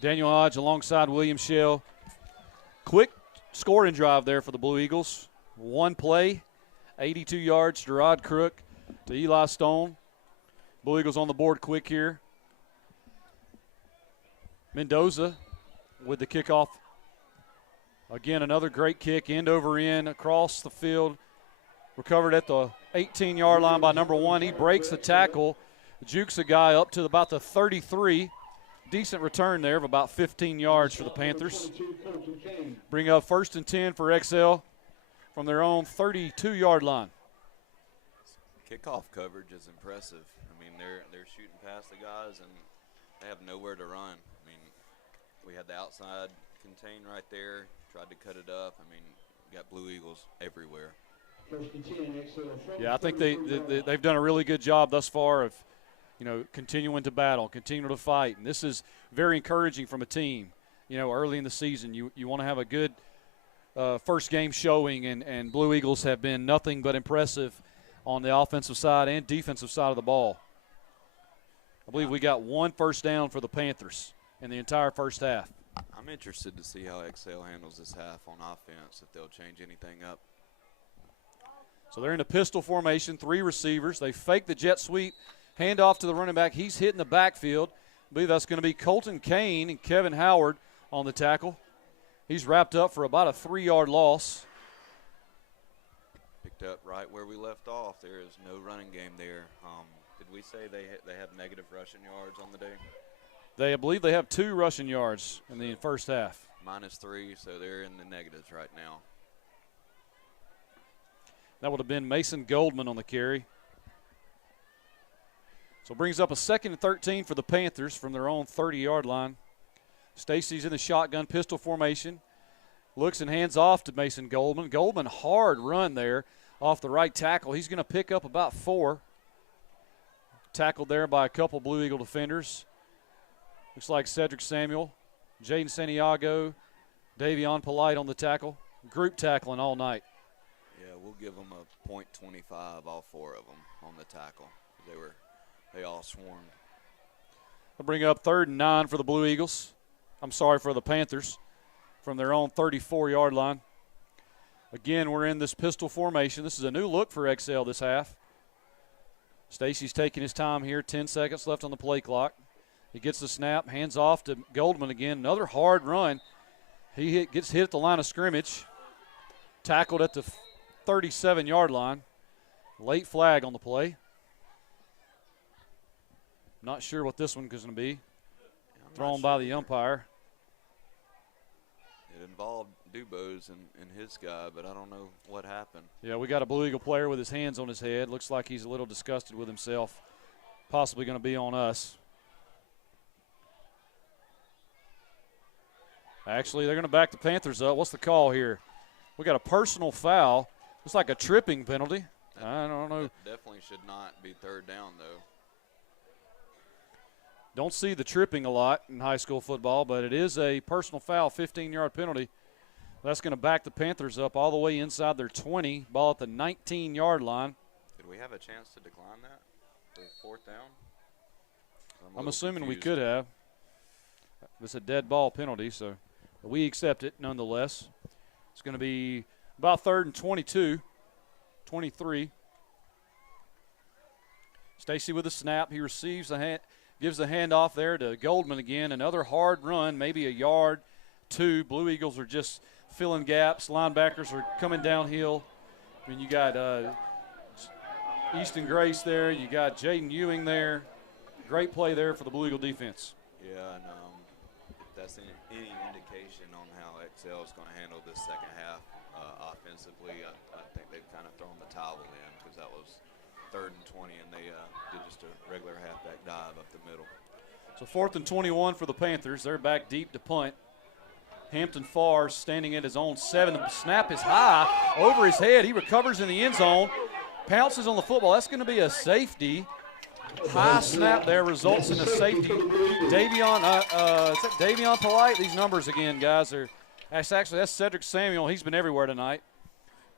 Daniel Hodge alongside William Shell. Quick scoring drive there for the Blue Eagles. One play, 82 yards, Gerard Crook to Eli Stone. Blue Eagles on the board quick here. Mendoza with the kickoff. Again, another great kick, end over end, across the field. Recovered at the 18-yard line by number 1. He breaks the tackle. Jukes a guy up to about the 33. Decent return there of about 15 yards for the Panthers. Bring up 1st and 10 for Excel from their own 32-yard line. Kickoff coverage is impressive. I mean, they're shooting past the guys, and they have nowhere to run. I mean, we had the outside contain right there, tried to cut it up. I mean, we got Blue Eagles everywhere. Yeah, I think they've done a really good job thus far of, you know, continuing to battle, continuing to fight. And this is very encouraging from a team. You know, early in the season, you want to have a good first game showing, and Blue Eagles have been nothing but impressive on the offensive side and defensive side of the ball. I believe we got one first down for the Panthers in the entire first half. I'm interested to see how Excel handles this half on offense, if they'll change anything up. So they're in a pistol formation, 3 receivers. They fake the jet sweep, hand off to the running back. He's hitting the backfield. I believe that's going to be Colton Kane and Kevin Howard on the tackle. He's wrapped up for about a 3-yard loss. Picked up right where we left off. There is no running game there. Did we say they have negative rushing yards on the day? I believe they have 2 rushing yards in the first half. -3, so they're in the negatives right now. That would have been Mason Goldman on the carry. So brings up a 2nd and 13 for the Panthers from their own 30-yard line. Stacy's in the shotgun pistol formation. Looks and hands off to Mason Goldman. Goldman, hard run there off the right tackle. He's going to pick up about 4. Tackled there by a couple Blue Eagle defenders. Looks like Cedric Samuel, Jaden Santiago, Davion Polite on the tackle. Group tackling all night. Yeah, we'll give them a .25, all 4 of them on the tackle. They all swarmed. They'll bring up 3rd and 9 for the Blue Eagles. I'm sorry, for the Panthers from their own 34-yard line. Again, we're in this pistol formation. This is a new look for Excel this half. Stacy's taking his time here. 10 seconds left on the play clock. He gets the snap, hands off to Goldman again. Another hard run. He gets hit at the line of scrimmage. Tackled at the 37-yard line. Late flag on the play. Not sure what this one is going to be. Thrown by the umpire. It involved Dubose and his guy, but I don't know what happened. Yeah, we got a Blue Eagle player with his hands on his head. Looks like he's a little disgusted with himself. Possibly going to be on us. Actually, they're going to back the Panthers up. What's the call here? We got a personal foul. Looks like a tripping penalty. I don't know. Definitely should not be third down, though. Don't see the tripping a lot in high school football, but it is a personal foul, 15-yard penalty. That's going to back the Panthers up all the way inside their 20, ball at the 19-yard line. Did we have a chance to decline that for fourth down? I'm assuming we could have. It's a dead ball penalty, so we accept it nonetheless. It's going to be about 3rd and 22, 23. Stacy with a snap. He receives the hand. Gives the handoff there to Goldman again. Another hard run, maybe a yard, 2. Blue Eagles are just filling gaps. Linebackers are coming downhill. I mean, you got Easton Grace there. You got Jaden Ewing there. Great play there for the Blue Eagle defense. Yeah, and if that's any indication on how Excel is going to handle this second half offensively, I think they've kind of thrown the towel in because that was 3rd and 20, and they did just a regular halfback dive up the middle. So 4th and 21 for the Panthers. They're back deep to punt. Hampton Farr standing at his own 7. The snap is high over his head. He recovers in the end zone, pounces on the football. That's going to be a safety. High snap there results in a safety. Davion Polite. These numbers again, guys, actually that's Cedric Samuel. He's been everywhere tonight,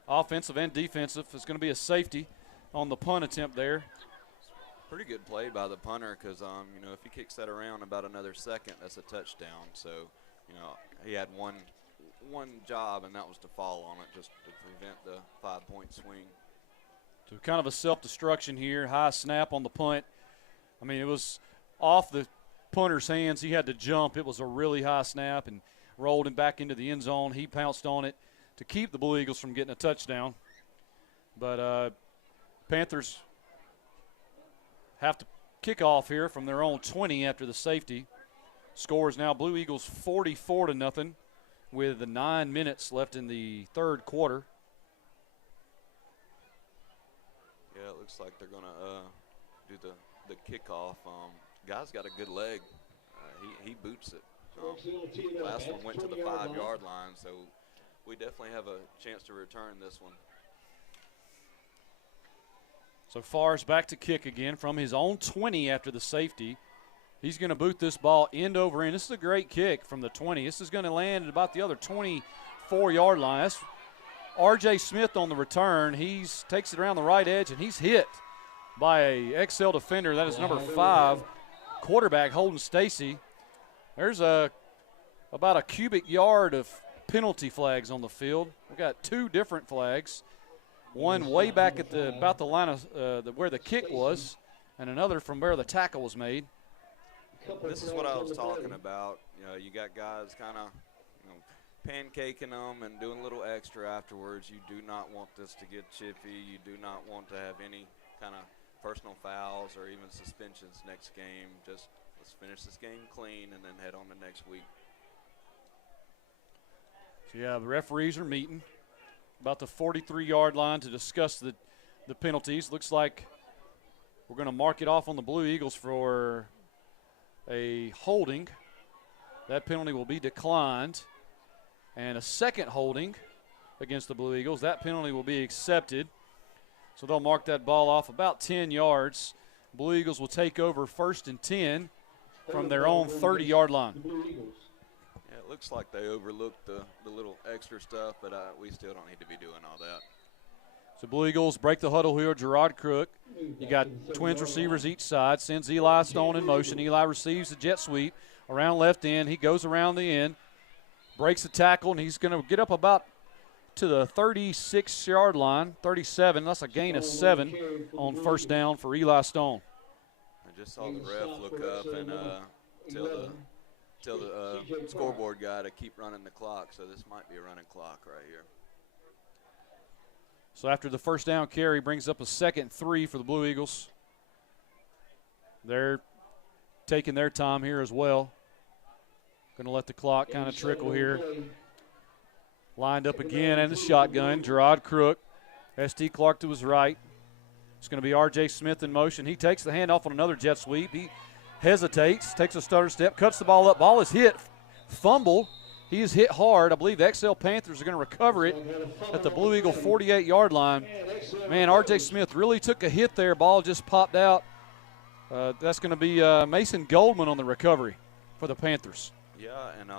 offensive and defensive. It's going to be a safety on the punt attempt there. Pretty good play by the punter because, if he kicks that around about another second, that's a touchdown. So, he had one job, and that was to fall on it just to prevent the 5-point swing. So kind of a self-destruction here. High snap on the punt. I mean, it was off the punter's hands. He had to jump. It was a really high snap and rolled him back into the end zone. He pounced on it to keep the Blue Eagles from getting a touchdown. But Panthers have to kick off here from their own 20 after the safety. Score is now Blue Eagles 44-0 with the 9 minutes left in the third quarter. Yeah, it looks like they're going to do the kickoff. Guy's got a good leg. He boots it. Last one went to the 5-yard line, so we definitely have a chance to return this one. So Farr's back to kick again from his own 20 after the safety. He's going to boot this ball end over end. This is a great kick from the 20. This is going to land at about the other 24-yard line. That's R.J. Smith on the return. He takes it around the right edge, and he's hit by a XL defender. That is number 5, quarterback Holden Stacy. There's about a cubic yard of penalty flags on the field. We've got 2 different flags. One way back at about the line of where the kick was, and another from where the tackle was made. This is what I was talking about. You got guys kind of, pancaking them and doing a little extra afterwards. You do not want this to get chippy. You do not want to have any kind of personal fouls or even suspensions next game. Just let's finish this game clean and then head on to next week. So, yeah, the referees are meeting about the 43-yard line to discuss the penalties. Looks like we're going to mark it off on the Blue Eagles for a holding. That penalty will be declined. And a second holding against the Blue Eagles. That penalty will be accepted. So they'll mark that ball off about 10 yards. Blue Eagles will take over 1st and 10 from their own 30-yard line. Yeah, it looks like they overlooked the little extra stuff, but we still don't need to be doing all that. So Blue Eagles break the huddle here. Gerard Crook. You got twins receivers each side. Sends Eli Stone in motion. Eli receives the jet sweep around left end. He goes around the end. Breaks the tackle, and he's going to get up about to the 36-yard line, 37. That's a gain of 7 on first down for Eli Stone. I just saw the ref look up and tell the scoreboard guy to keep running the clock, so this might be a running clock right here. So after the first down carry, brings up a 2nd 3 for the Blue Eagles. They're taking their time here as well. Going to let the clock kind of trickle here. Lined up again in the shotgun. Gerard Crook. S.T. Clark to his right. It's going to be R.J. Smith in motion. He takes the handoff on another jet sweep. He hesitates, takes a stutter step, cuts the ball up. Ball is hit. Fumble. He is hit hard. I believe the Excel Panthers are going to recover it at the Blue Eagle 48-yard line. Man, R.J. Smith really took a hit there. Ball just popped out. That's going to be Mason Goldman on the recovery for the Panthers. Yeah, and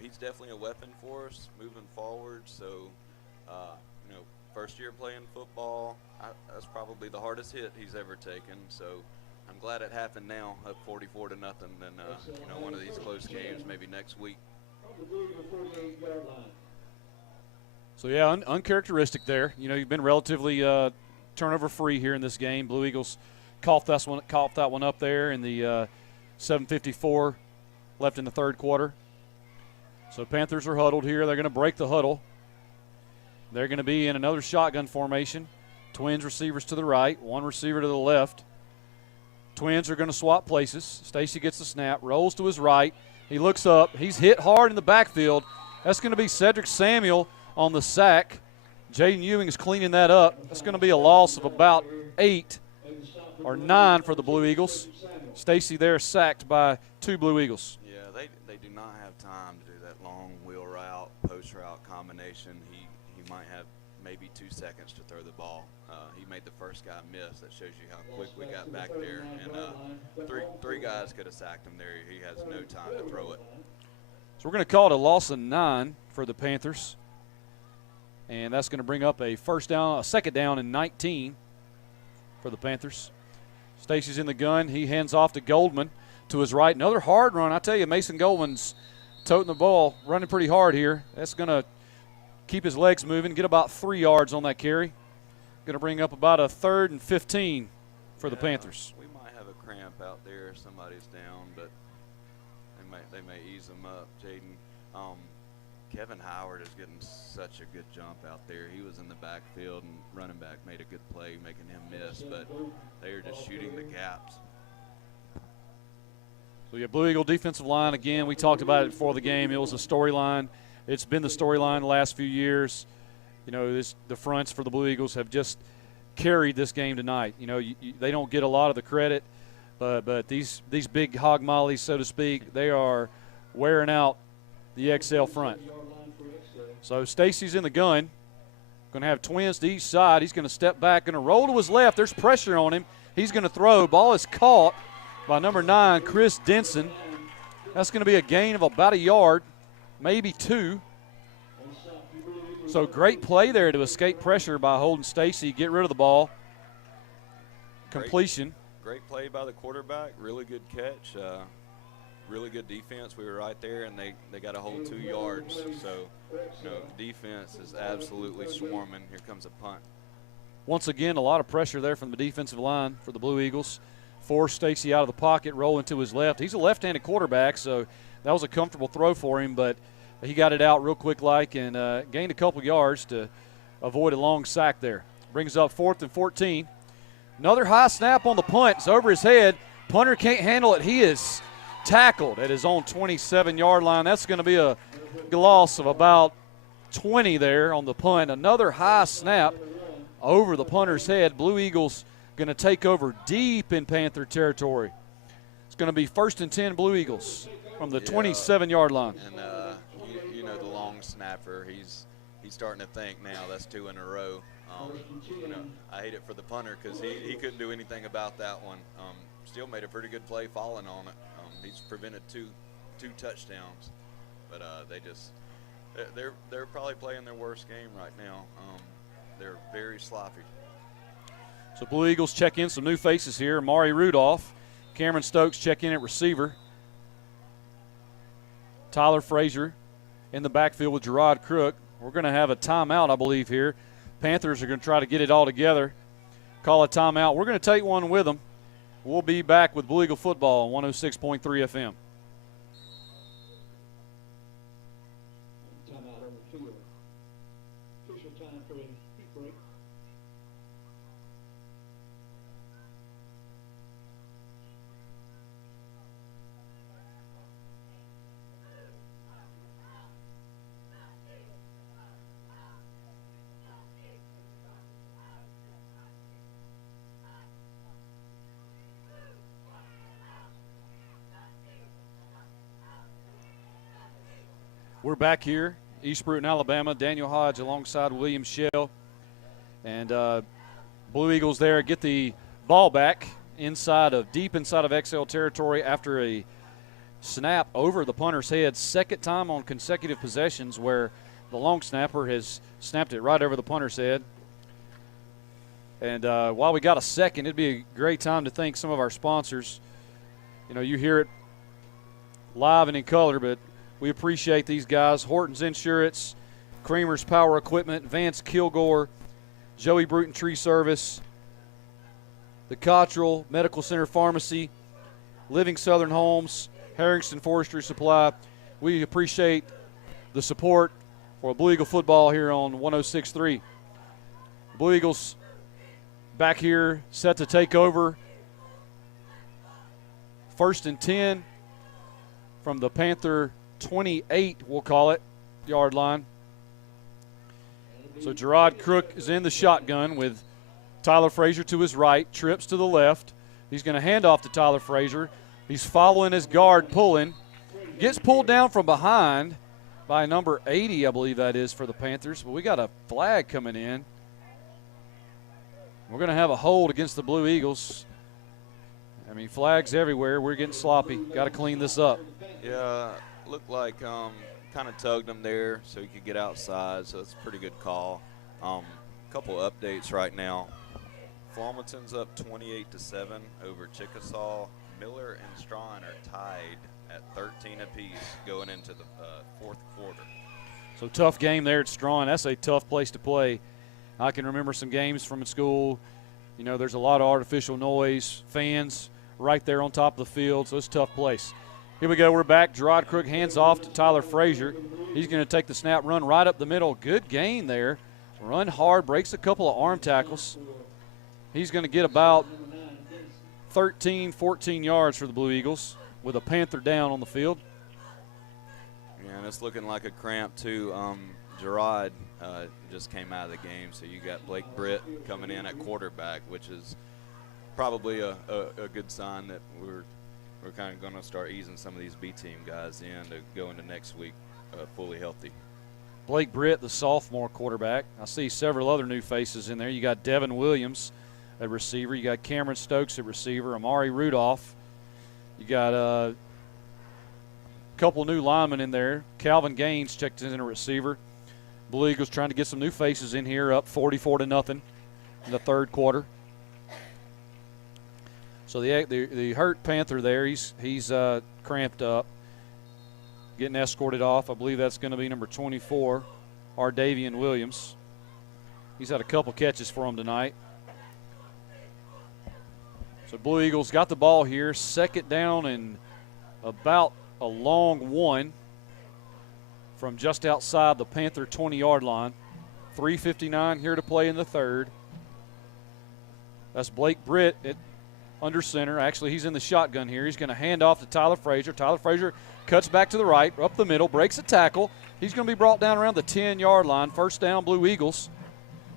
he's definitely a weapon for us moving forward. So, first year playing football, that's probably the hardest hit he's ever taken. So, I'm glad it happened now, up 44-0. Than one of these close games maybe next week. So yeah, uncharacteristic there. You've been relatively turnover free here in this game. Blue Eagles coughed that one up there in the 7:54 left in the third quarter. So Panthers are huddled here. They're going to break the huddle. They're going to be in another shotgun formation. Twins receivers to the right, one receiver to the left. Twins are going to swap places. Stacy gets the snap, rolls to his right. He looks up. He's hit hard in the backfield. That's going to be Cedric Samuel on the sack. Jaden Ewing is cleaning that up. That's going to be a loss of about 8 or 9 for the Blue Eagles. Stacy there sacked by 2 Blue Eagles. Yeah, they do not have time to do that long wheel route, post route combination. He might have maybe 2 seconds to throw the ball. He made the first guy miss. That shows you how quick we got back there. And three guys could have sacked him there. He has no time to throw it. So we're going to call it a loss of 9 for the Panthers. And that's going to bring up a 2nd down and 19 for the Panthers. Stacy's in the gun. He hands off to Goldman to his right. Another hard run. I tell you, Mason Goldman's toting the ball, running pretty hard here. That's going to keep his legs moving, get about 3 yards on that carry. Going to bring up about a 3rd and 15 for the Panthers. We might have a cramp out there if somebody's down, but they may ease them up. Jaden, Kevin Howard is getting such a good jump out there. He was in the backfield, and running back made a good play, making him miss, but they are just shooting the gaps. So, yeah, Blue Eagle defensive line, again, we talked about it before the game. It was a storyline. It's been the storyline the last few years. The fronts for the Blue Eagles have just carried this game tonight. They don't get a lot of the credit, but these big hog mollies, so to speak, they are wearing out the XL front. So Stacy's in the gun. Going to have twins to each side. He's going to step back, going to roll to his left. There's pressure on him. He's going to throw. Ball is caught by number 9, Chris Denson. That's going to be a gain of about 1 yard, maybe 2. So great play there to escape pressure by holding Stacy, get rid of the ball. Completion. Great play by the quarterback. Really good catch. Really good defense. We were right there, and they got a whole 2 yards. So, defense is absolutely swarming. Here comes a punt. Once again, a lot of pressure there from the defensive line for the Blue Eagles. Forced Stacy out of the pocket, rolling to his left. He's a left-handed quarterback, so that was a comfortable throw for him, but he got it out real quick and gained a couple yards to avoid a long sack there. Brings up 4th and 14. Another high snap on the punt. It's over his head. Punter can't handle it. He is tackled at his own 27-yard line. That's going to be a loss of about 20 there on the punt. Another high snap over the punter's head. Blue Eagles going to take over deep in Panther territory. It's going to be 1st and 10 Blue Eagles from the 27-yard line. And the long snapper, he's starting to think now that's 2 in a row. I hate it for the punter because he couldn't do anything about that one. Still made a pretty good play falling on it. He's prevented two touchdowns, but they're probably playing their worst game right now. They're very sloppy. So Blue Eagles check in some new faces here. Mari Rudolph, Cameron Stokes check in at receiver. Tyler Frazier in the backfield with Gerard Crook. we're going to have a timeout, I believe, here. Panthers are going to try to get it all together, call a timeout. We're going to take one with them. We'll be back with Blue Eagle football on 106.3 FM. Timeout on the field. Official time for a heat break. We're back here, East Bruton, Alabama. Daniel Hodge alongside William Shell. And Blue Eagles there get the ball back deep inside of Excel territory after a snap over the punter's head. Second time on consecutive possessions where the long snapper has snapped it right over the punter's head. And while we got a second, it'd be a great time to thank some of our sponsors. You know, you hear it live and in color, but we appreciate these guys. Horton's Insurance, Kramer's Power Equipment, Vance Kilgore, Joey Bruton Tree Service, the Cottrell Medical Center Pharmacy, Living Southern Homes, Harringston Forestry Supply. We appreciate the support for Blue Eagle football here on 106.3. Blue Eagles back here set to take over. 1st and 10 from the Panther 28, we'll call it, yard line. So Gerard Crook is in the shotgun with Tyler Frazier to his right, trips to the left. He's going to hand off to Tyler Frazier. He's following his guard, pulling. Gets pulled down from behind by number 80, I believe that is, for the Panthers. But we got a flag coming in. We're going to have a hold against the Blue Eagles. I mean, flags everywhere. We're getting sloppy. Got to clean this up. Yeah, looked like kind of tugged him there so he could get outside, so that's a pretty good call. Couple updates right now. Flamington's up 28-7 over Chickasaw. Miller and Strawn are tied at 13 apiece going into the fourth quarter. So tough game there at Strawn. That's a tough place to play. I can remember some games from school. You know, there's a lot of artificial noise, fans right there on top of the field, so it's a tough place. Here we go. We're back. Gerard Crook hands off to Tyler Frazier. He's going to take the snap, run right up the middle. Good gain there. Run hard, breaks a couple of arm tackles. He's going to get about 13, 14 yards for the Blue Eagles with a Panther down on the field. Yeah, and it's looking like a cramp, too. Gerard just came out of the game, so you got Blake Britt coming in at quarterback, which is probably a good sign that we're kind of going to start easing some of these B-team guys in to go into next week fully healthy. Blake Britt, the sophomore quarterback. I see several other new faces in there. You got Devin Williams at receiver. You got Cameron Stokes at receiver. Amari Rudolph. You got a couple new linemen in there. Calvin Gaines checked in a receiver. Blue Eagles trying to get some new faces in here, up 44-0 in the third quarter. So the hurt Panther there, he's cramped up, getting escorted off. I believe that's going to be number 24, Ardavian Williams. He's had a couple catches for him tonight. So Blue Eagles got the ball here, second down and about a long one from just outside the Panther 20-yard line. 3:59 here to play in the third. That's Blake Britt at under center. Actually, he's in the shotgun here. He's going to hand off to Tyler Frazier. Tyler Frazier cuts back to the right, up the middle, breaks a tackle. He's going to be brought down around the 10-yard line. First down, Blue Eagles.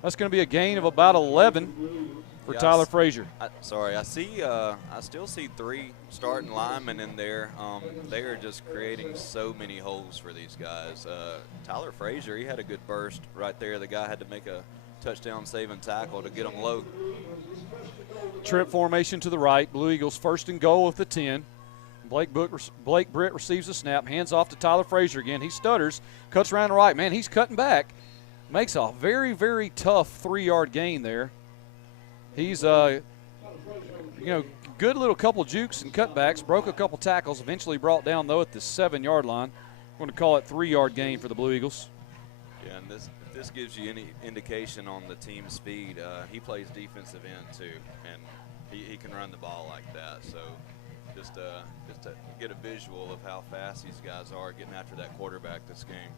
That's going to be a gain of about 11 for Tyler Frazier. I still see three starting linemen in there. They are just creating so many holes for these guys. Tyler Frazier, he had a good burst right there. The guy had to make a touchdown-saving tackle to get him low. Trip formation to the right. Blue Eagles first and goal at the 10. Blake Britt receives the snap, hands off to Tyler Frazier again. He stutters, cuts around the right. Man, he's cutting back. Makes a very, very tough 3-yard gain there. He's, good little couple jukes and cutbacks, broke a couple tackles, eventually brought down, though, at the 7-yard line. I'm going to call it 3-yard gain for the Blue Eagles. Yeah, and if this gives you any indication on the team speed, he plays defensive end too, and he can run the ball like that. So just to get a visual of how fast these guys are getting after that quarterback this game.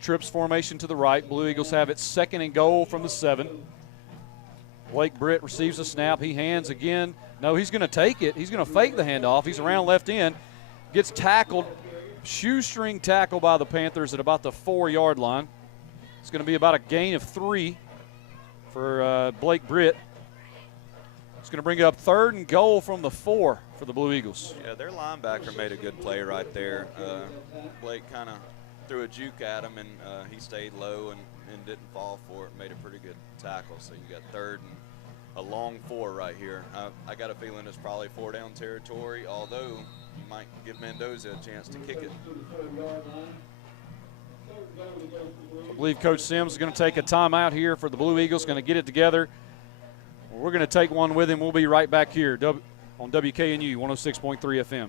Trips formation to the right. Blue Eagles have it 2nd and goal from the 7. Blake Britt receives a snap. He hands again. No, he's going to take it. He's going to fake the handoff. He's around left end. Gets tackled. Shoestring tackle by the Panthers at about the 4-yard line. It's going to be about a gain of 3 for Blake Britt. It's going to bring up 3rd and goal from the 4 for the Blue Eagles. Yeah, their linebacker made a good play right there. Blake kind of threw a juke at him, and he stayed low and didn't fall for it. Made a pretty good tackle. So you got 3rd and a long 4 right here. I got a feeling it's probably 4-down territory, although you might give Mendoza a chance to kick it. I believe Coach Sims is going to take a timeout here for the Blue Eagles, going to get it together. We're going to take one with him. We'll be right back here on WKNU 106.3 FM.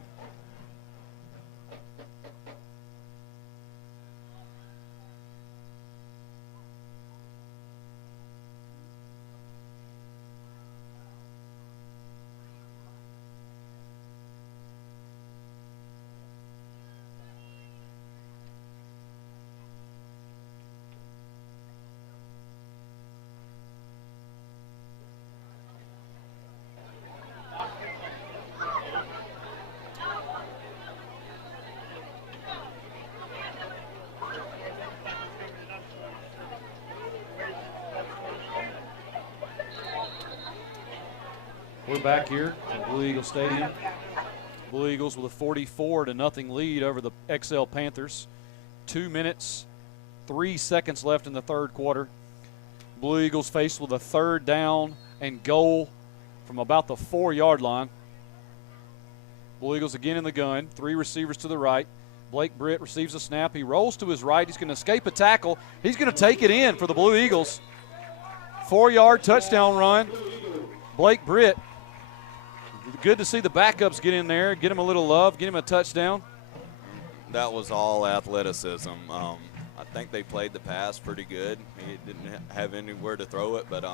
We're back here at Blue Eagle Stadium. Blue Eagles with a 44-0 lead over the Excel Panthers. 2 minutes, 3 seconds left in the 3rd quarter. Blue Eagles faced with a 3rd down and goal from about the 4-yard line. Blue Eagles again in the gun. 3 receivers to the right. Blake Britt receives a snap. He rolls to his right. He's going to escape a tackle. He's going to take it in for the Blue Eagles. 4-yard touchdown run. Blake Britt. Good to see the backups get in there, get him a little love, get him a touchdown. That was all athleticism. I think they played the pass pretty good. He didn't have anywhere to throw it, but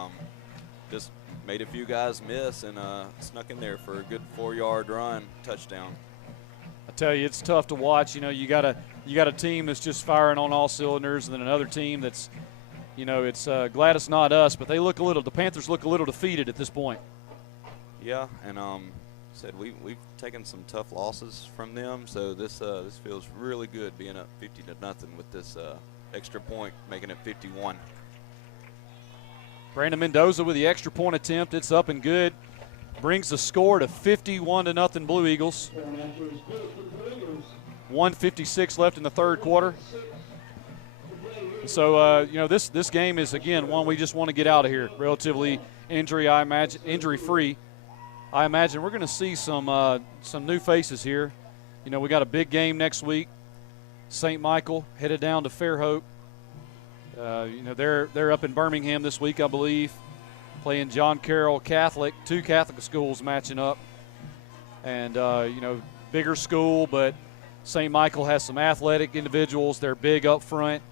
just made a few guys miss and snuck in there for a good 4-yard run, touchdown. I tell you, it's tough to watch. You know, you got a team that's just firing on all cylinders, and then another team that's, you know, it's glad it's not us, but the Panthers look a little defeated at this point. Yeah, and said we've taken some tough losses from them, so this feels really good being up 50-0 with this extra point, making it 51. Brandon Mendoza with the extra point attempt. It's up and good. Brings the score to 51-0 Blue Eagles. 1:56 left in the 3rd quarter. So you know, this game is again one we just want to get out of here relatively injury-free. I imagine we're going to see some new faces here. You know, we got a big game next week. St. Michael headed down to Fairhope. You know, they're up in Birmingham this week, I believe, playing John Carroll Catholic. 2 Catholic schools matching up, and you know, bigger school, but St. Michael has some athletic individuals. They're big up front.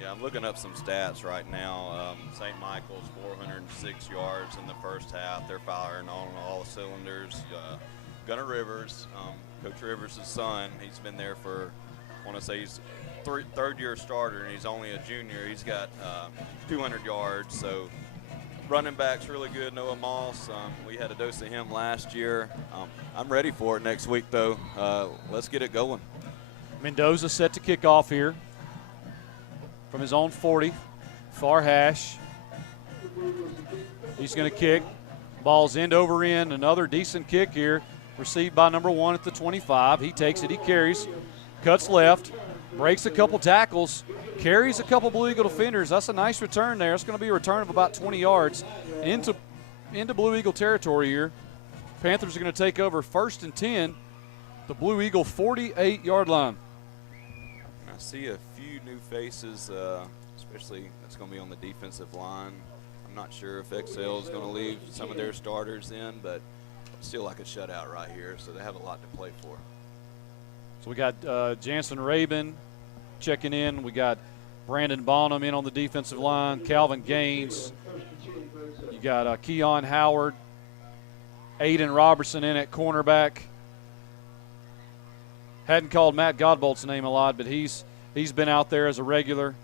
Yeah, I'm looking up some stats right now. St. Michael's 406 yards in the first half. They're firing on all cylinders. Gunnar Rivers, Coach Rivers' son, he's been there for, I want to say he's third-year starter, and he's only a junior. He's got 200 yards. So running back's really good. Noah Moss, we had a dose of him last year. I'm ready for it next week, though. Let's get it going. Mendoza set to kick off here from his own 40, far hash. He's going to kick. Ball's end over end. Another decent kick here. Received by number 1 at the 25. He takes it. He carries. Cuts left. Breaks a couple tackles. Carries a couple Blue Eagle defenders. That's a nice return there. It's going to be a return of about 20 yards into Blue Eagle territory here. Panthers are going to take over 1st and 10. The Blue Eagle 48-yard line. I see a few new faces, especially that's going to be on the defensive line. I'm not sure if Excel is going to leave some of their starters in, but still like a shutout right here, so they have a lot to play for. So we got Jansen Rabin, checking in. We got Brandon Bonham in on the defensive line, Calvin Gaines. You got Keon Howard, Aiden Robertson in at cornerback. Hadn't called Matt Godbolt's name a lot, but he's been out there as a regular.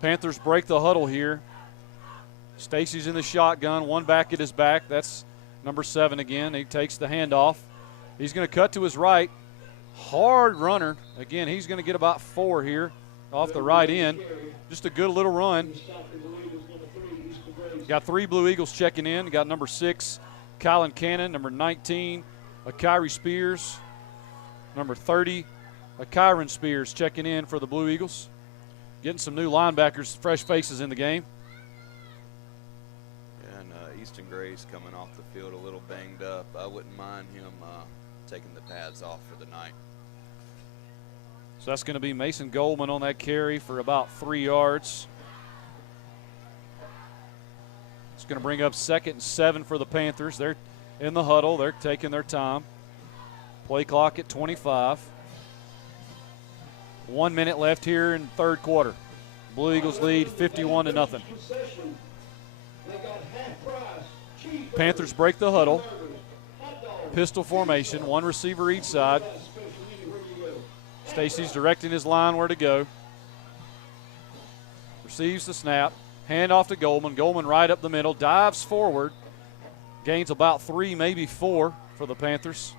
Panthers break the huddle here. Stacy's in the shotgun, one back at his back. That's number 7 again. He takes the handoff. He's going to cut to his right. Hard runner. Again, he's going to get about 4 here off the right end. Just a good little run. Got 3 Blue Eagles checking in. Got number 6, Kylan Cannon. Number 19, Kyrie Spears. Number 30, Kyron Spears checking in for the Blue Eagles. Getting some new linebackers, fresh faces in the game. And Easton Gray's coming off the field a little banged up. I wouldn't mind him taking the pads off for the night. So that's going to be Mason Goldman on that carry for about 3 yards. It's going to bring up 2nd and 7 for the Panthers. They're in the huddle. They're taking their time. Play clock at 25. 1 minute left here in third quarter. Blue Eagles lead 51-0. Panthers break the huddle. Pistol formation, 1 receiver each side. Stacy's directing his line where to go. Receives the snap. Hand off to Goldman. Goldman right up the middle. Dives forward. Gains about 3, maybe 4 for the Panthers.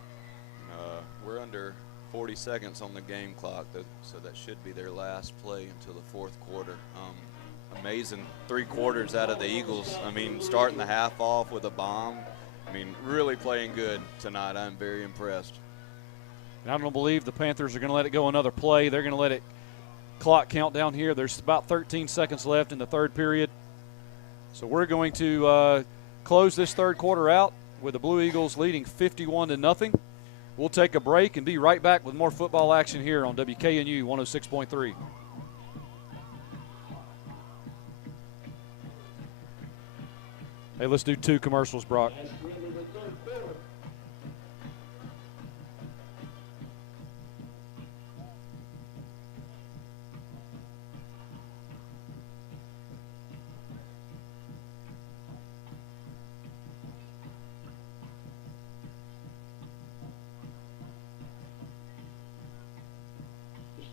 We're under 40 seconds on the game clock, so that should be their last play until the fourth quarter. Amazing 3 quarters out of the Eagles. I mean, starting the half off with a bomb. I mean, really playing good tonight. I'm very impressed. And I don't believe the Panthers are going to let it go another play. They're going to let it clock count down here. There's about 13 seconds left in the third period. So we're going to close this third quarter out with the Blue Eagles leading 51-0. We'll take a break and be right back with more football action here on WKNU 106.3. Hey, let's do 2 commercials, Brock.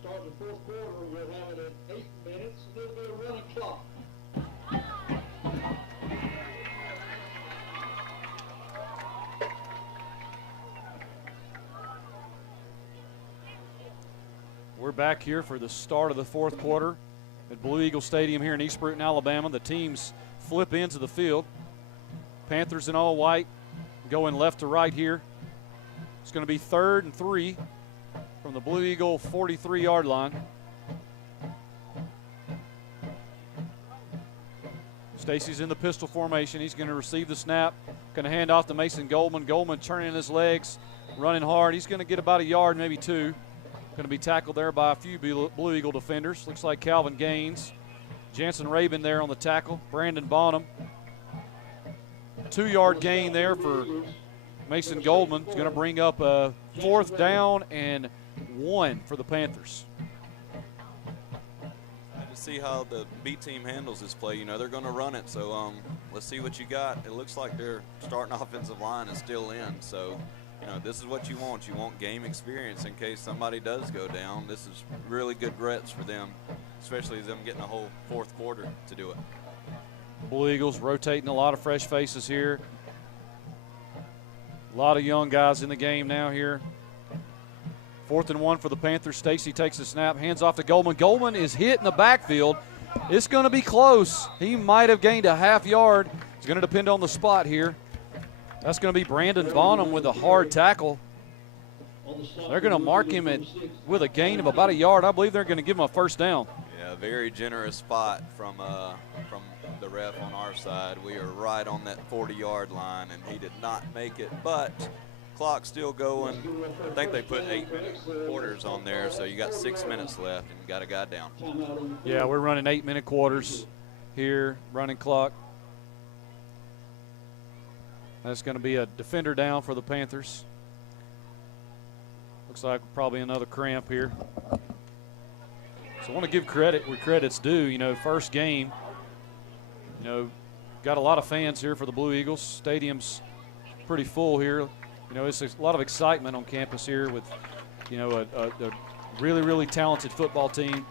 Start the fourth quarter, we'll have it at 8 minutes, and there'll be a running clock. We're back here for the start of the fourth quarter at Blue Eagle Stadium here in East Bruton, Alabama. The teams flip into the field. Panthers in all white going left to right here. It's going to be 3rd and 3 from the Blue Eagle 43-yard line. Stacy's in the pistol formation. He's going to receive the snap. Going to hand off to Mason Goldman. Goldman turning his legs, running hard. He's going to get about a yard, maybe 2. Going to be tackled there by a few Blue Eagle defenders. Looks like Calvin Gaines. Jansen Rabin there on the tackle. Brandon Bonham. 2-yard gain there for Mason Goldman. It's going to bring up a 4th down and 1 for the Panthers. To see how the B team handles this play, you know, they're going to run it. So let's see what you got. It looks like their starting offensive line is still in. So, you know, this is what you want. You want game experience in case somebody does go down. This is really good reps for them, especially them getting a whole fourth quarter to do it. Blue Eagles rotating a lot of fresh faces here. A lot of young guys in the game now here. 4th and 1 for the Panthers. Stacy takes the snap, hands off to Goldman. Goldman is hit in the backfield. It's going to be close. He might have gained a half yard. It's going to depend on the spot here. That's going to be Brandon Bonham with a hard tackle. They're going to mark him with a gain of about a yard. I believe they're going to give him a first down. Yeah, very generous spot from the ref on our side. We are right on that 40-yard line, and he did not make it, but clock's still going. I think they put 8 quarters on there, so you got 6 minutes left and you got a guy down. Yeah, we're running 8-minute quarters here, running clock. That's going to be a defender down for the Panthers. Looks like probably another cramp here. So I want to give credit where credit's due. You know, first game, you know, got a lot of fans here for the Blue Eagles. Stadium's pretty full here. You know, it's a lot of excitement on campus here with, you know, a really, really talented football team.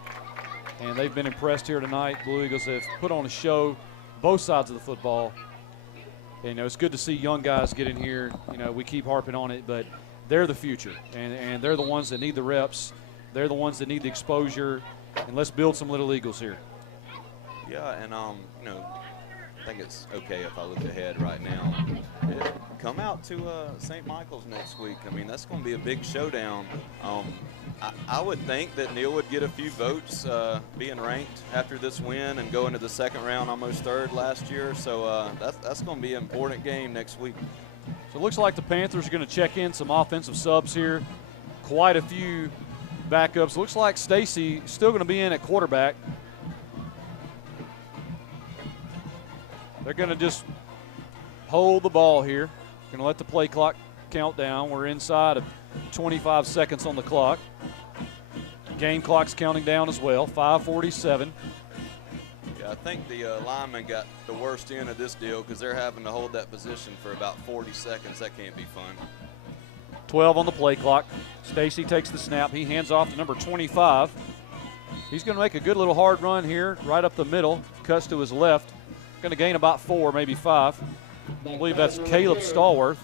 And they've been impressed here tonight. Blue Eagles have put on a show, both sides of the football. And, you know, it's good to see young guys get in here. You know, we keep harping on it, but they're the future. And they're the ones that need the reps. They're the ones that need the exposure. And let's build some Little Eagles here. Yeah, and, you know, I think it's okay if I look ahead right now. Come out to St. Michael's next week. I mean, that's going to be a big showdown. I would think that Neal would get a few votes being ranked after this win and go into the second round, almost third last year. So that's going to be an important game next week. So it looks like the Panthers are going to check in some offensive subs here. Quite a few backups. Looks like Stacy still going to be in at quarterback. They're going to just hold the ball here. Going to let the play clock count down. We're inside of 25 seconds on the clock. Game clock's counting down as well, 5:47. Yeah, I think the linemen got the worst end of this deal because they're having to hold that position for about 40 seconds. That can't be fun. 12 on the play clock. Stacy takes the snap. He hands off to number 25. He's going to make a good little hard run here, right up the middle. Cuts to his left. Going to gain about 4, maybe 5. I believe that's Caleb Stallworth.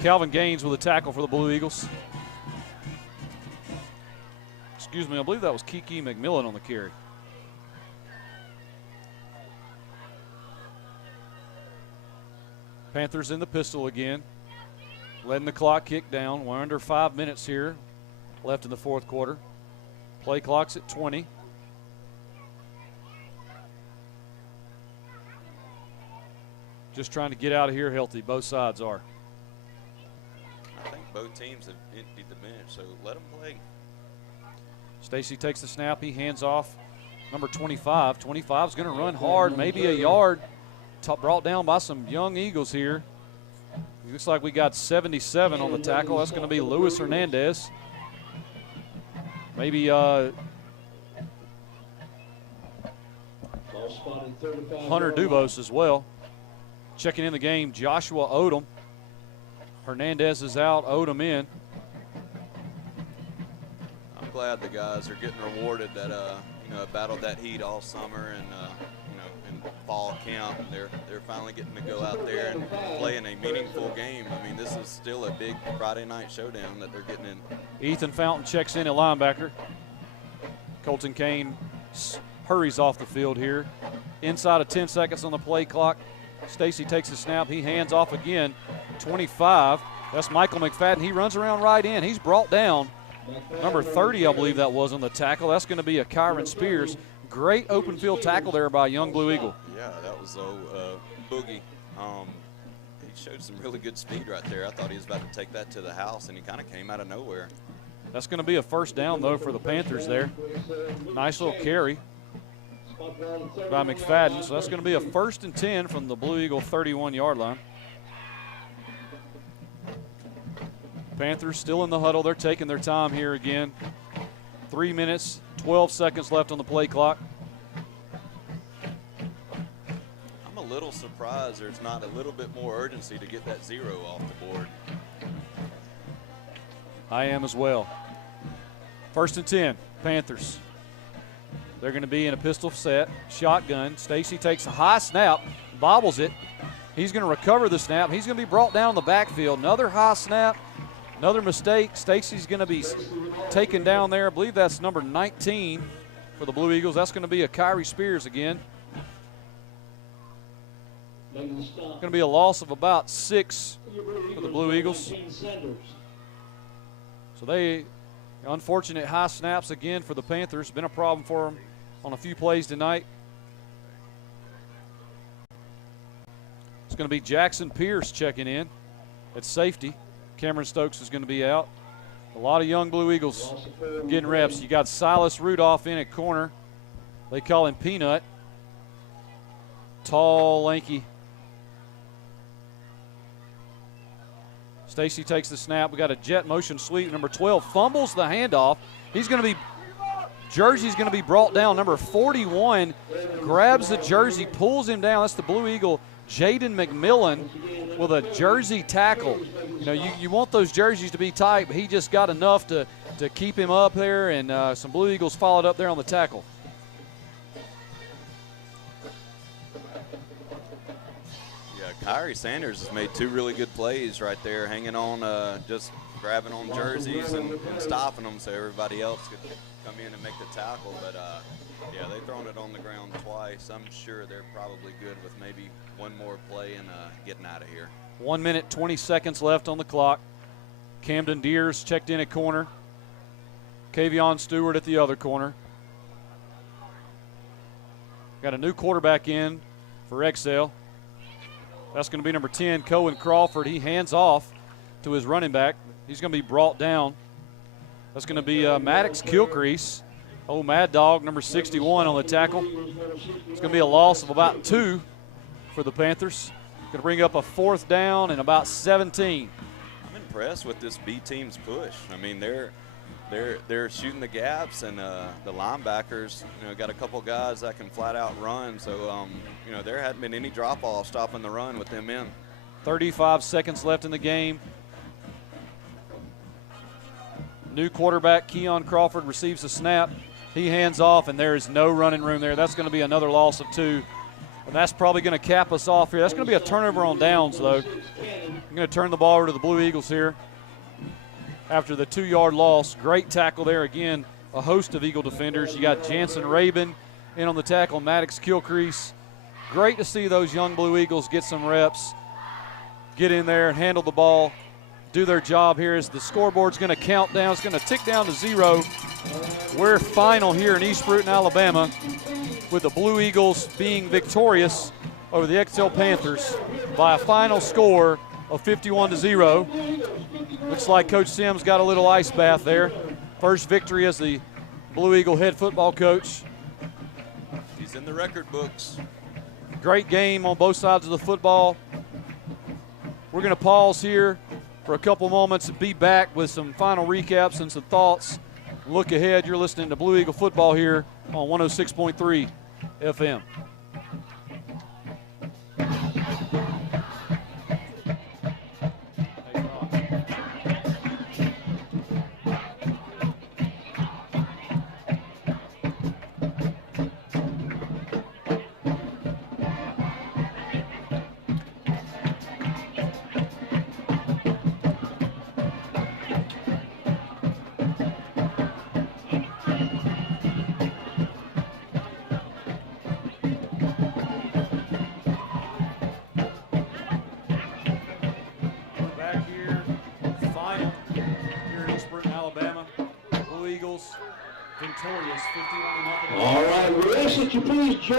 Calvin Gaines with a tackle for the Blue Eagles. Excuse me, I believe that was Kiki McMillan on the carry. Panthers in the pistol again. Letting the clock kick down. We're under 5 minutes here left in the fourth quarter. Play clock's at 20. Just trying to get out of here healthy. Both sides are. I think both teams have emptied the bench, so let them play. Stacy takes the snap. He hands off number 25. 25 is going to run hard, maybe a yard. Brought down by some young Eagles here. It looks like we got 77 on the tackle. That's going to be Luis Hernandez. Maybe Hunter Dubose as well. Checking in the game, Joshua Odom. Hernandez is out, Odom in. I'm glad the guys are getting rewarded that you know, battled that heat all summer and you know, in fall camp. They're finally getting to go out there and play in a meaningful game. I mean, this is still a big Friday night showdown that they're getting in. Ethan Fountain checks in at linebacker. Colton Kane hurries off the field here. Inside of 10 seconds on the play clock. Stacy takes the snap. He hands off again. 25. That's Michael McFadden. He runs around right in. He's brought down. Number 30, I believe that was on the tackle. That's going to be a Kyron Spears. Great open field tackle there by young Blue Eagle. Yeah, that was Boogie. He showed some really good speed right there. I thought he was about to take that to the house, and he kind of came out of nowhere. That's going to be a first down, though, for the Panthers there. Nice little carry by McFadden. So that's going to be a 1st and 10 from the Blue Eagle 31-yard line. Panthers still in the huddle. They're taking their time here again. 3 minutes, 12 seconds left on the play clock. I'm a little surprised there's not a little bit more urgency to get that 0 off the board. I am as well. 1st and 10, Panthers. They're going to be in a pistol set, shotgun. Stacy takes a high snap, bobbles it. He's going to recover the snap. He's going to be brought down the backfield. Another high snap, another mistake. Stacy's going to be taken down there. I believe that's number 19 for the Blue Eagles. That's going to be a Kyrie Spears again. Going to be a loss of about 6 for the Blue Eagles. So they, unfortunate high snaps again for the Panthers. Been a problem for them on a few plays tonight. It's going to be Jackson Pierce checking in at safety. Cameron Stokes is going to be out. A lot of young Blue Eagles getting reps. You got Silas Rudolph in at corner. They call him Peanut. Tall, lanky Stacy takes the snap. We got a jet motion sweep. Number 12 fumbles the handoff. Jersey's going to be brought down. Number 41 grabs the jersey, pulls him down. That's the Blue Eagle, Jaden McMillan, with a jersey tackle. You know, you want those jerseys to be tight, but he just got enough to keep him up there, and some Blue Eagles followed up there on the tackle. Yeah, Kyrie Sanders has made 2 really good plays right there, hanging on, just grabbing on jerseys and stopping them so everybody else could come in and make the tackle. But, yeah, they've thrown it on the ground twice. I'm sure they're probably good with maybe one more play and getting out of here. 1 minute, 20 seconds left on the clock. Camden Deers checked in at corner. Kavion Stewart at the other corner. Got a new quarterback in for Excel. That's going to be number 10, Cohen Crawford. He hands off to his running back. He's going to be brought down. That's going to be Maddox Kilcrease. Old Mad Dog, number 61 on the tackle. It's going to be a loss of about 2 for the Panthers. Going to bring up a 4th down and about 17. I'm impressed with this B team's push. I mean, they're shooting the gaps, and the linebackers, got a couple guys that can flat out run. So, there hadn't been any drop off stopping the run with them in. 35 seconds left in the game. New quarterback Keon Crawford receives the snap. He hands off, and there is no running room there. That's going to be another loss of 2. And that's probably going to cap us off here. That's going to be a turnover on downs, though. I'm going to turn the ball over to the Blue Eagles here after the 2-yard loss. Great tackle there. Again, a host of Eagle defenders. You got Jansen Rabin in on the tackle, Maddox Kilcrease. Great to see those young Blue Eagles get some reps, get in there and handle the ball, do their job here as the scoreboard's going to count down. It's going to tick down to 0. We're final here in East Bruton, Alabama, with the Blue Eagles being victorious over the Excel Panthers by a final score of 51-0. Looks like Coach Sims got a little ice bath there. First victory as the Blue Eagle head football coach. He's in the record books. Great game on both sides of the football. We're going to pause here for a couple moments and be back with some final recaps and some thoughts. Look ahead. You're listening to Blue Eagle football here on 106.3 FM.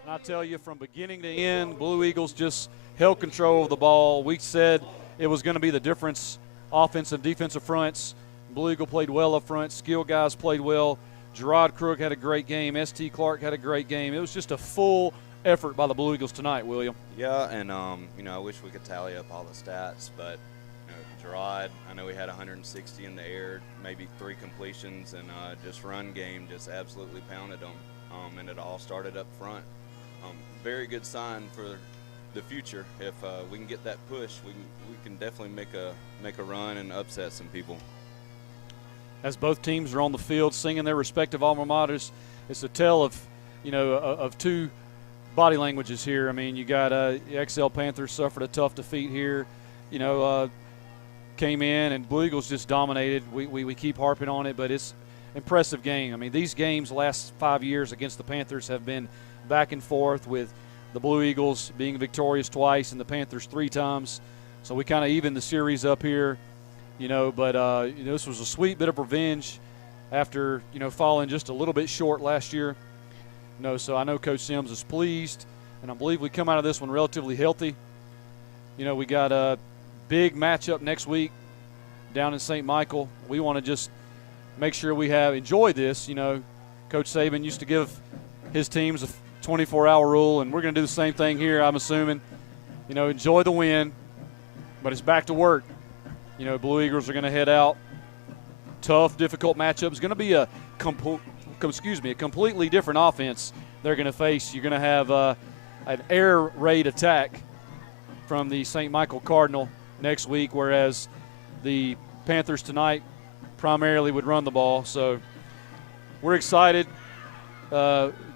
I tell you, from beginning to end, Blue Eagles just held control of the ball. We said it was going to be the difference, offensive, defensive fronts. Blue Eagle played well up front. Skill guys played well. Gerard Crook had a great game. St. Clark had a great game. It was just a full effort by the Blue Eagles tonight, William. Yeah, and, I wish we could tally up all the stats, but Gerard, I know he had 160 in the air, maybe 3 completions, and just run game just absolutely pounded them. And it all started up front. Very good sign for the future. If we can get that push, we can definitely make a run and upset some people. As both teams are on the field singing their respective alma maters, it's a tale of, of 2 body languages here. I mean, you got the Excel Panthers suffered a tough defeat here. Came in and Blue Eagles just dominated. We keep harping on it, but it's impressive game. I mean, these games the last 5 years against the Panthers have been back and forth, with the Blue Eagles being victorious twice and the Panthers 3 times. So we kind of evened the series up here, but this was a sweet bit of revenge after, falling just a little bit short last year. So I know Coach Sims is pleased, and I believe we come out of this one relatively healthy. We got a big matchup next week down in St. Michael. We want to just make sure we enjoy this. Coach Saban used to give his teams a 24-hour rule, and we're going to do the same thing here, I'm assuming. Enjoy the win, but it's back to work. You know, Blue Eagles are going to head out. Tough, difficult matchup. It's going to be a completely different offense they're going to face. You're going to have an air raid attack from the St. Michael Cardinal next week, whereas the Panthers tonight primarily would run the ball. So we're excited.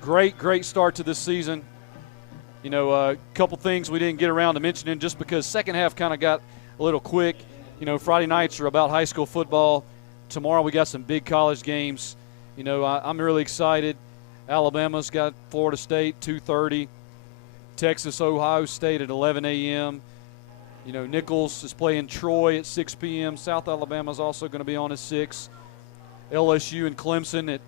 Great start to this season. You know, a couple things we didn't get around to mentioning just because second half kind of got a little quick. You know, Friday nights are about high school football. Tomorrow we got some big college games. You know, I'm really excited. Alabama's got Florida State 2:30. Texas, Ohio State at 11 a.m. You know, Nichols is playing Troy at 6 p.m. South Alabama's also going to be on at 6. LSU and Clemson at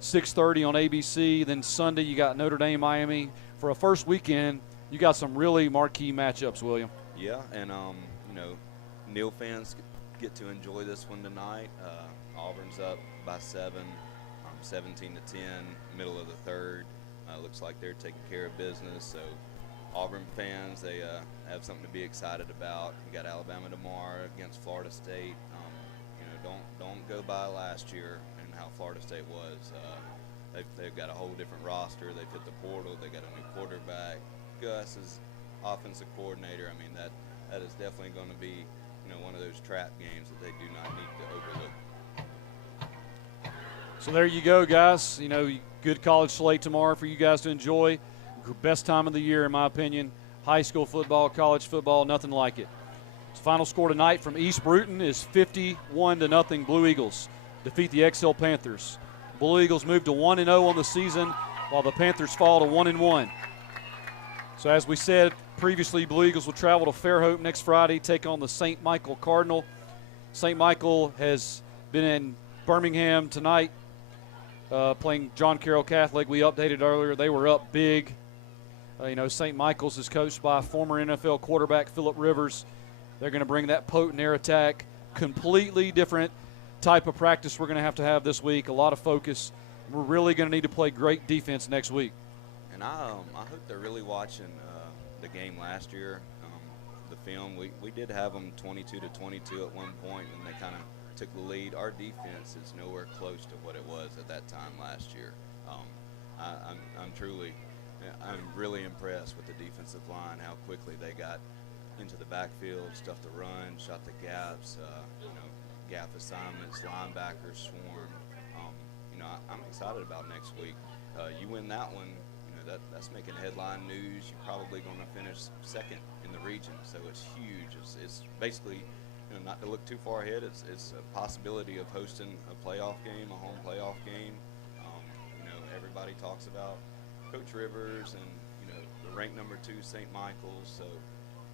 6:30 on ABC. Then Sunday you got Notre Dame, Miami. For a first weekend, you got some really marquee matchups, William. Yeah, and, you know, Neal fans get to enjoy this one tonight. Auburn's up by 7, 17-10, middle of the third. Looks like they're taking care of business. So Auburn fans, they have something to be excited about. You got Alabama tomorrow against Florida State. You know, don't go by last year and how Florida State was. They've got a whole different roster. They've hit the portal. They got a new quarterback. Gus is offensive coordinator. I mean, that is definitely going to be, you know, one of those trap games that they do not need to overlook. So there you go, guys. You know, good college slate tomorrow for you guys to enjoy. Best time of the year, in my opinion. High school football, college football, nothing like it. The final score tonight from East Bruton is 51-0 Blue Eagles defeat the Excel Panthers. Blue Eagles move to 1-0 on the season, while the Panthers fall to 1-1. So as we said previously, Blue Eagles will travel to Fairhope next Friday, take on the St. Michael Cardinal. St. Michael has been in Birmingham tonight, playing John Carroll Catholic. We updated earlier. They were up big. You know, St. Michael's is coached by former NFL quarterback Phillip Rivers. They're going to bring that potent air attack. Completely different type of practice we're going to have this week. A lot of focus. We're really going to need to play great defense next week. And I hope they're really watching the game last year, the film. We did have them 22-22 at one point, and they kind of took the lead. Our defense is nowhere close to what it was at that time last year. I'm really impressed with the defensive line, how quickly they got into the backfield, stuff to run, shot the gaps, you know, gap assignments, linebackers swarmed. You know, I'm excited about next week. You win that one, you know, that's making headline news. You're probably going to finish second in the region, so it's huge. It's basically, you know, not to look too far ahead, it's a possibility of hosting a playoff game, a home playoff game. You know, everybody talks about Coach Rivers and, you know, the ranked number 2 St. Michael's. So,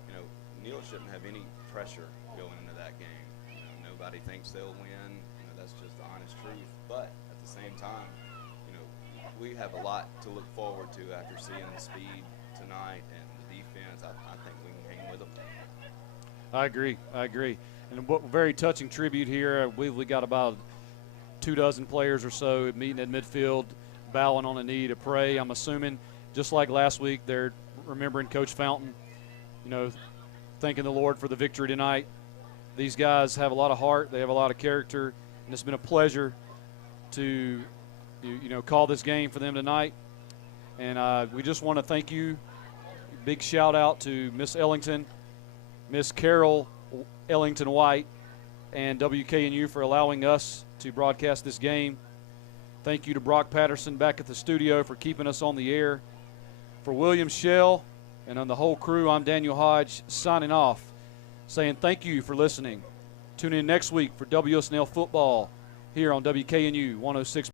you know, Neal shouldn't have any pressure going into that game. You know, nobody thinks they'll win. You know, that's just the honest truth. But at the same time, you know, we have a lot to look forward to after seeing the speed tonight and the defense. I think we can hang with them. I agree. And what very touching tribute here. We got about 24 players or so meeting at midfield, bowing on a knee to pray. I'm assuming, just like last week, they're remembering Coach Fountain, you know, thanking the Lord for the victory tonight. These guys have a lot of heart. They have a lot of character, and it's been a pleasure to, you know, call this game for them tonight. And we just want to thank you. Big shout out to Miss Ellington, Miss Carol Ellington White, and WKNU for allowing us to broadcast this game. Thank you to Brock Patterson back at the studio for keeping us on the air. For William Shell and on the whole crew, I'm Daniel Hodge signing off, saying thank you for listening. Tune in next week for WS Neal football here on WKNU 106.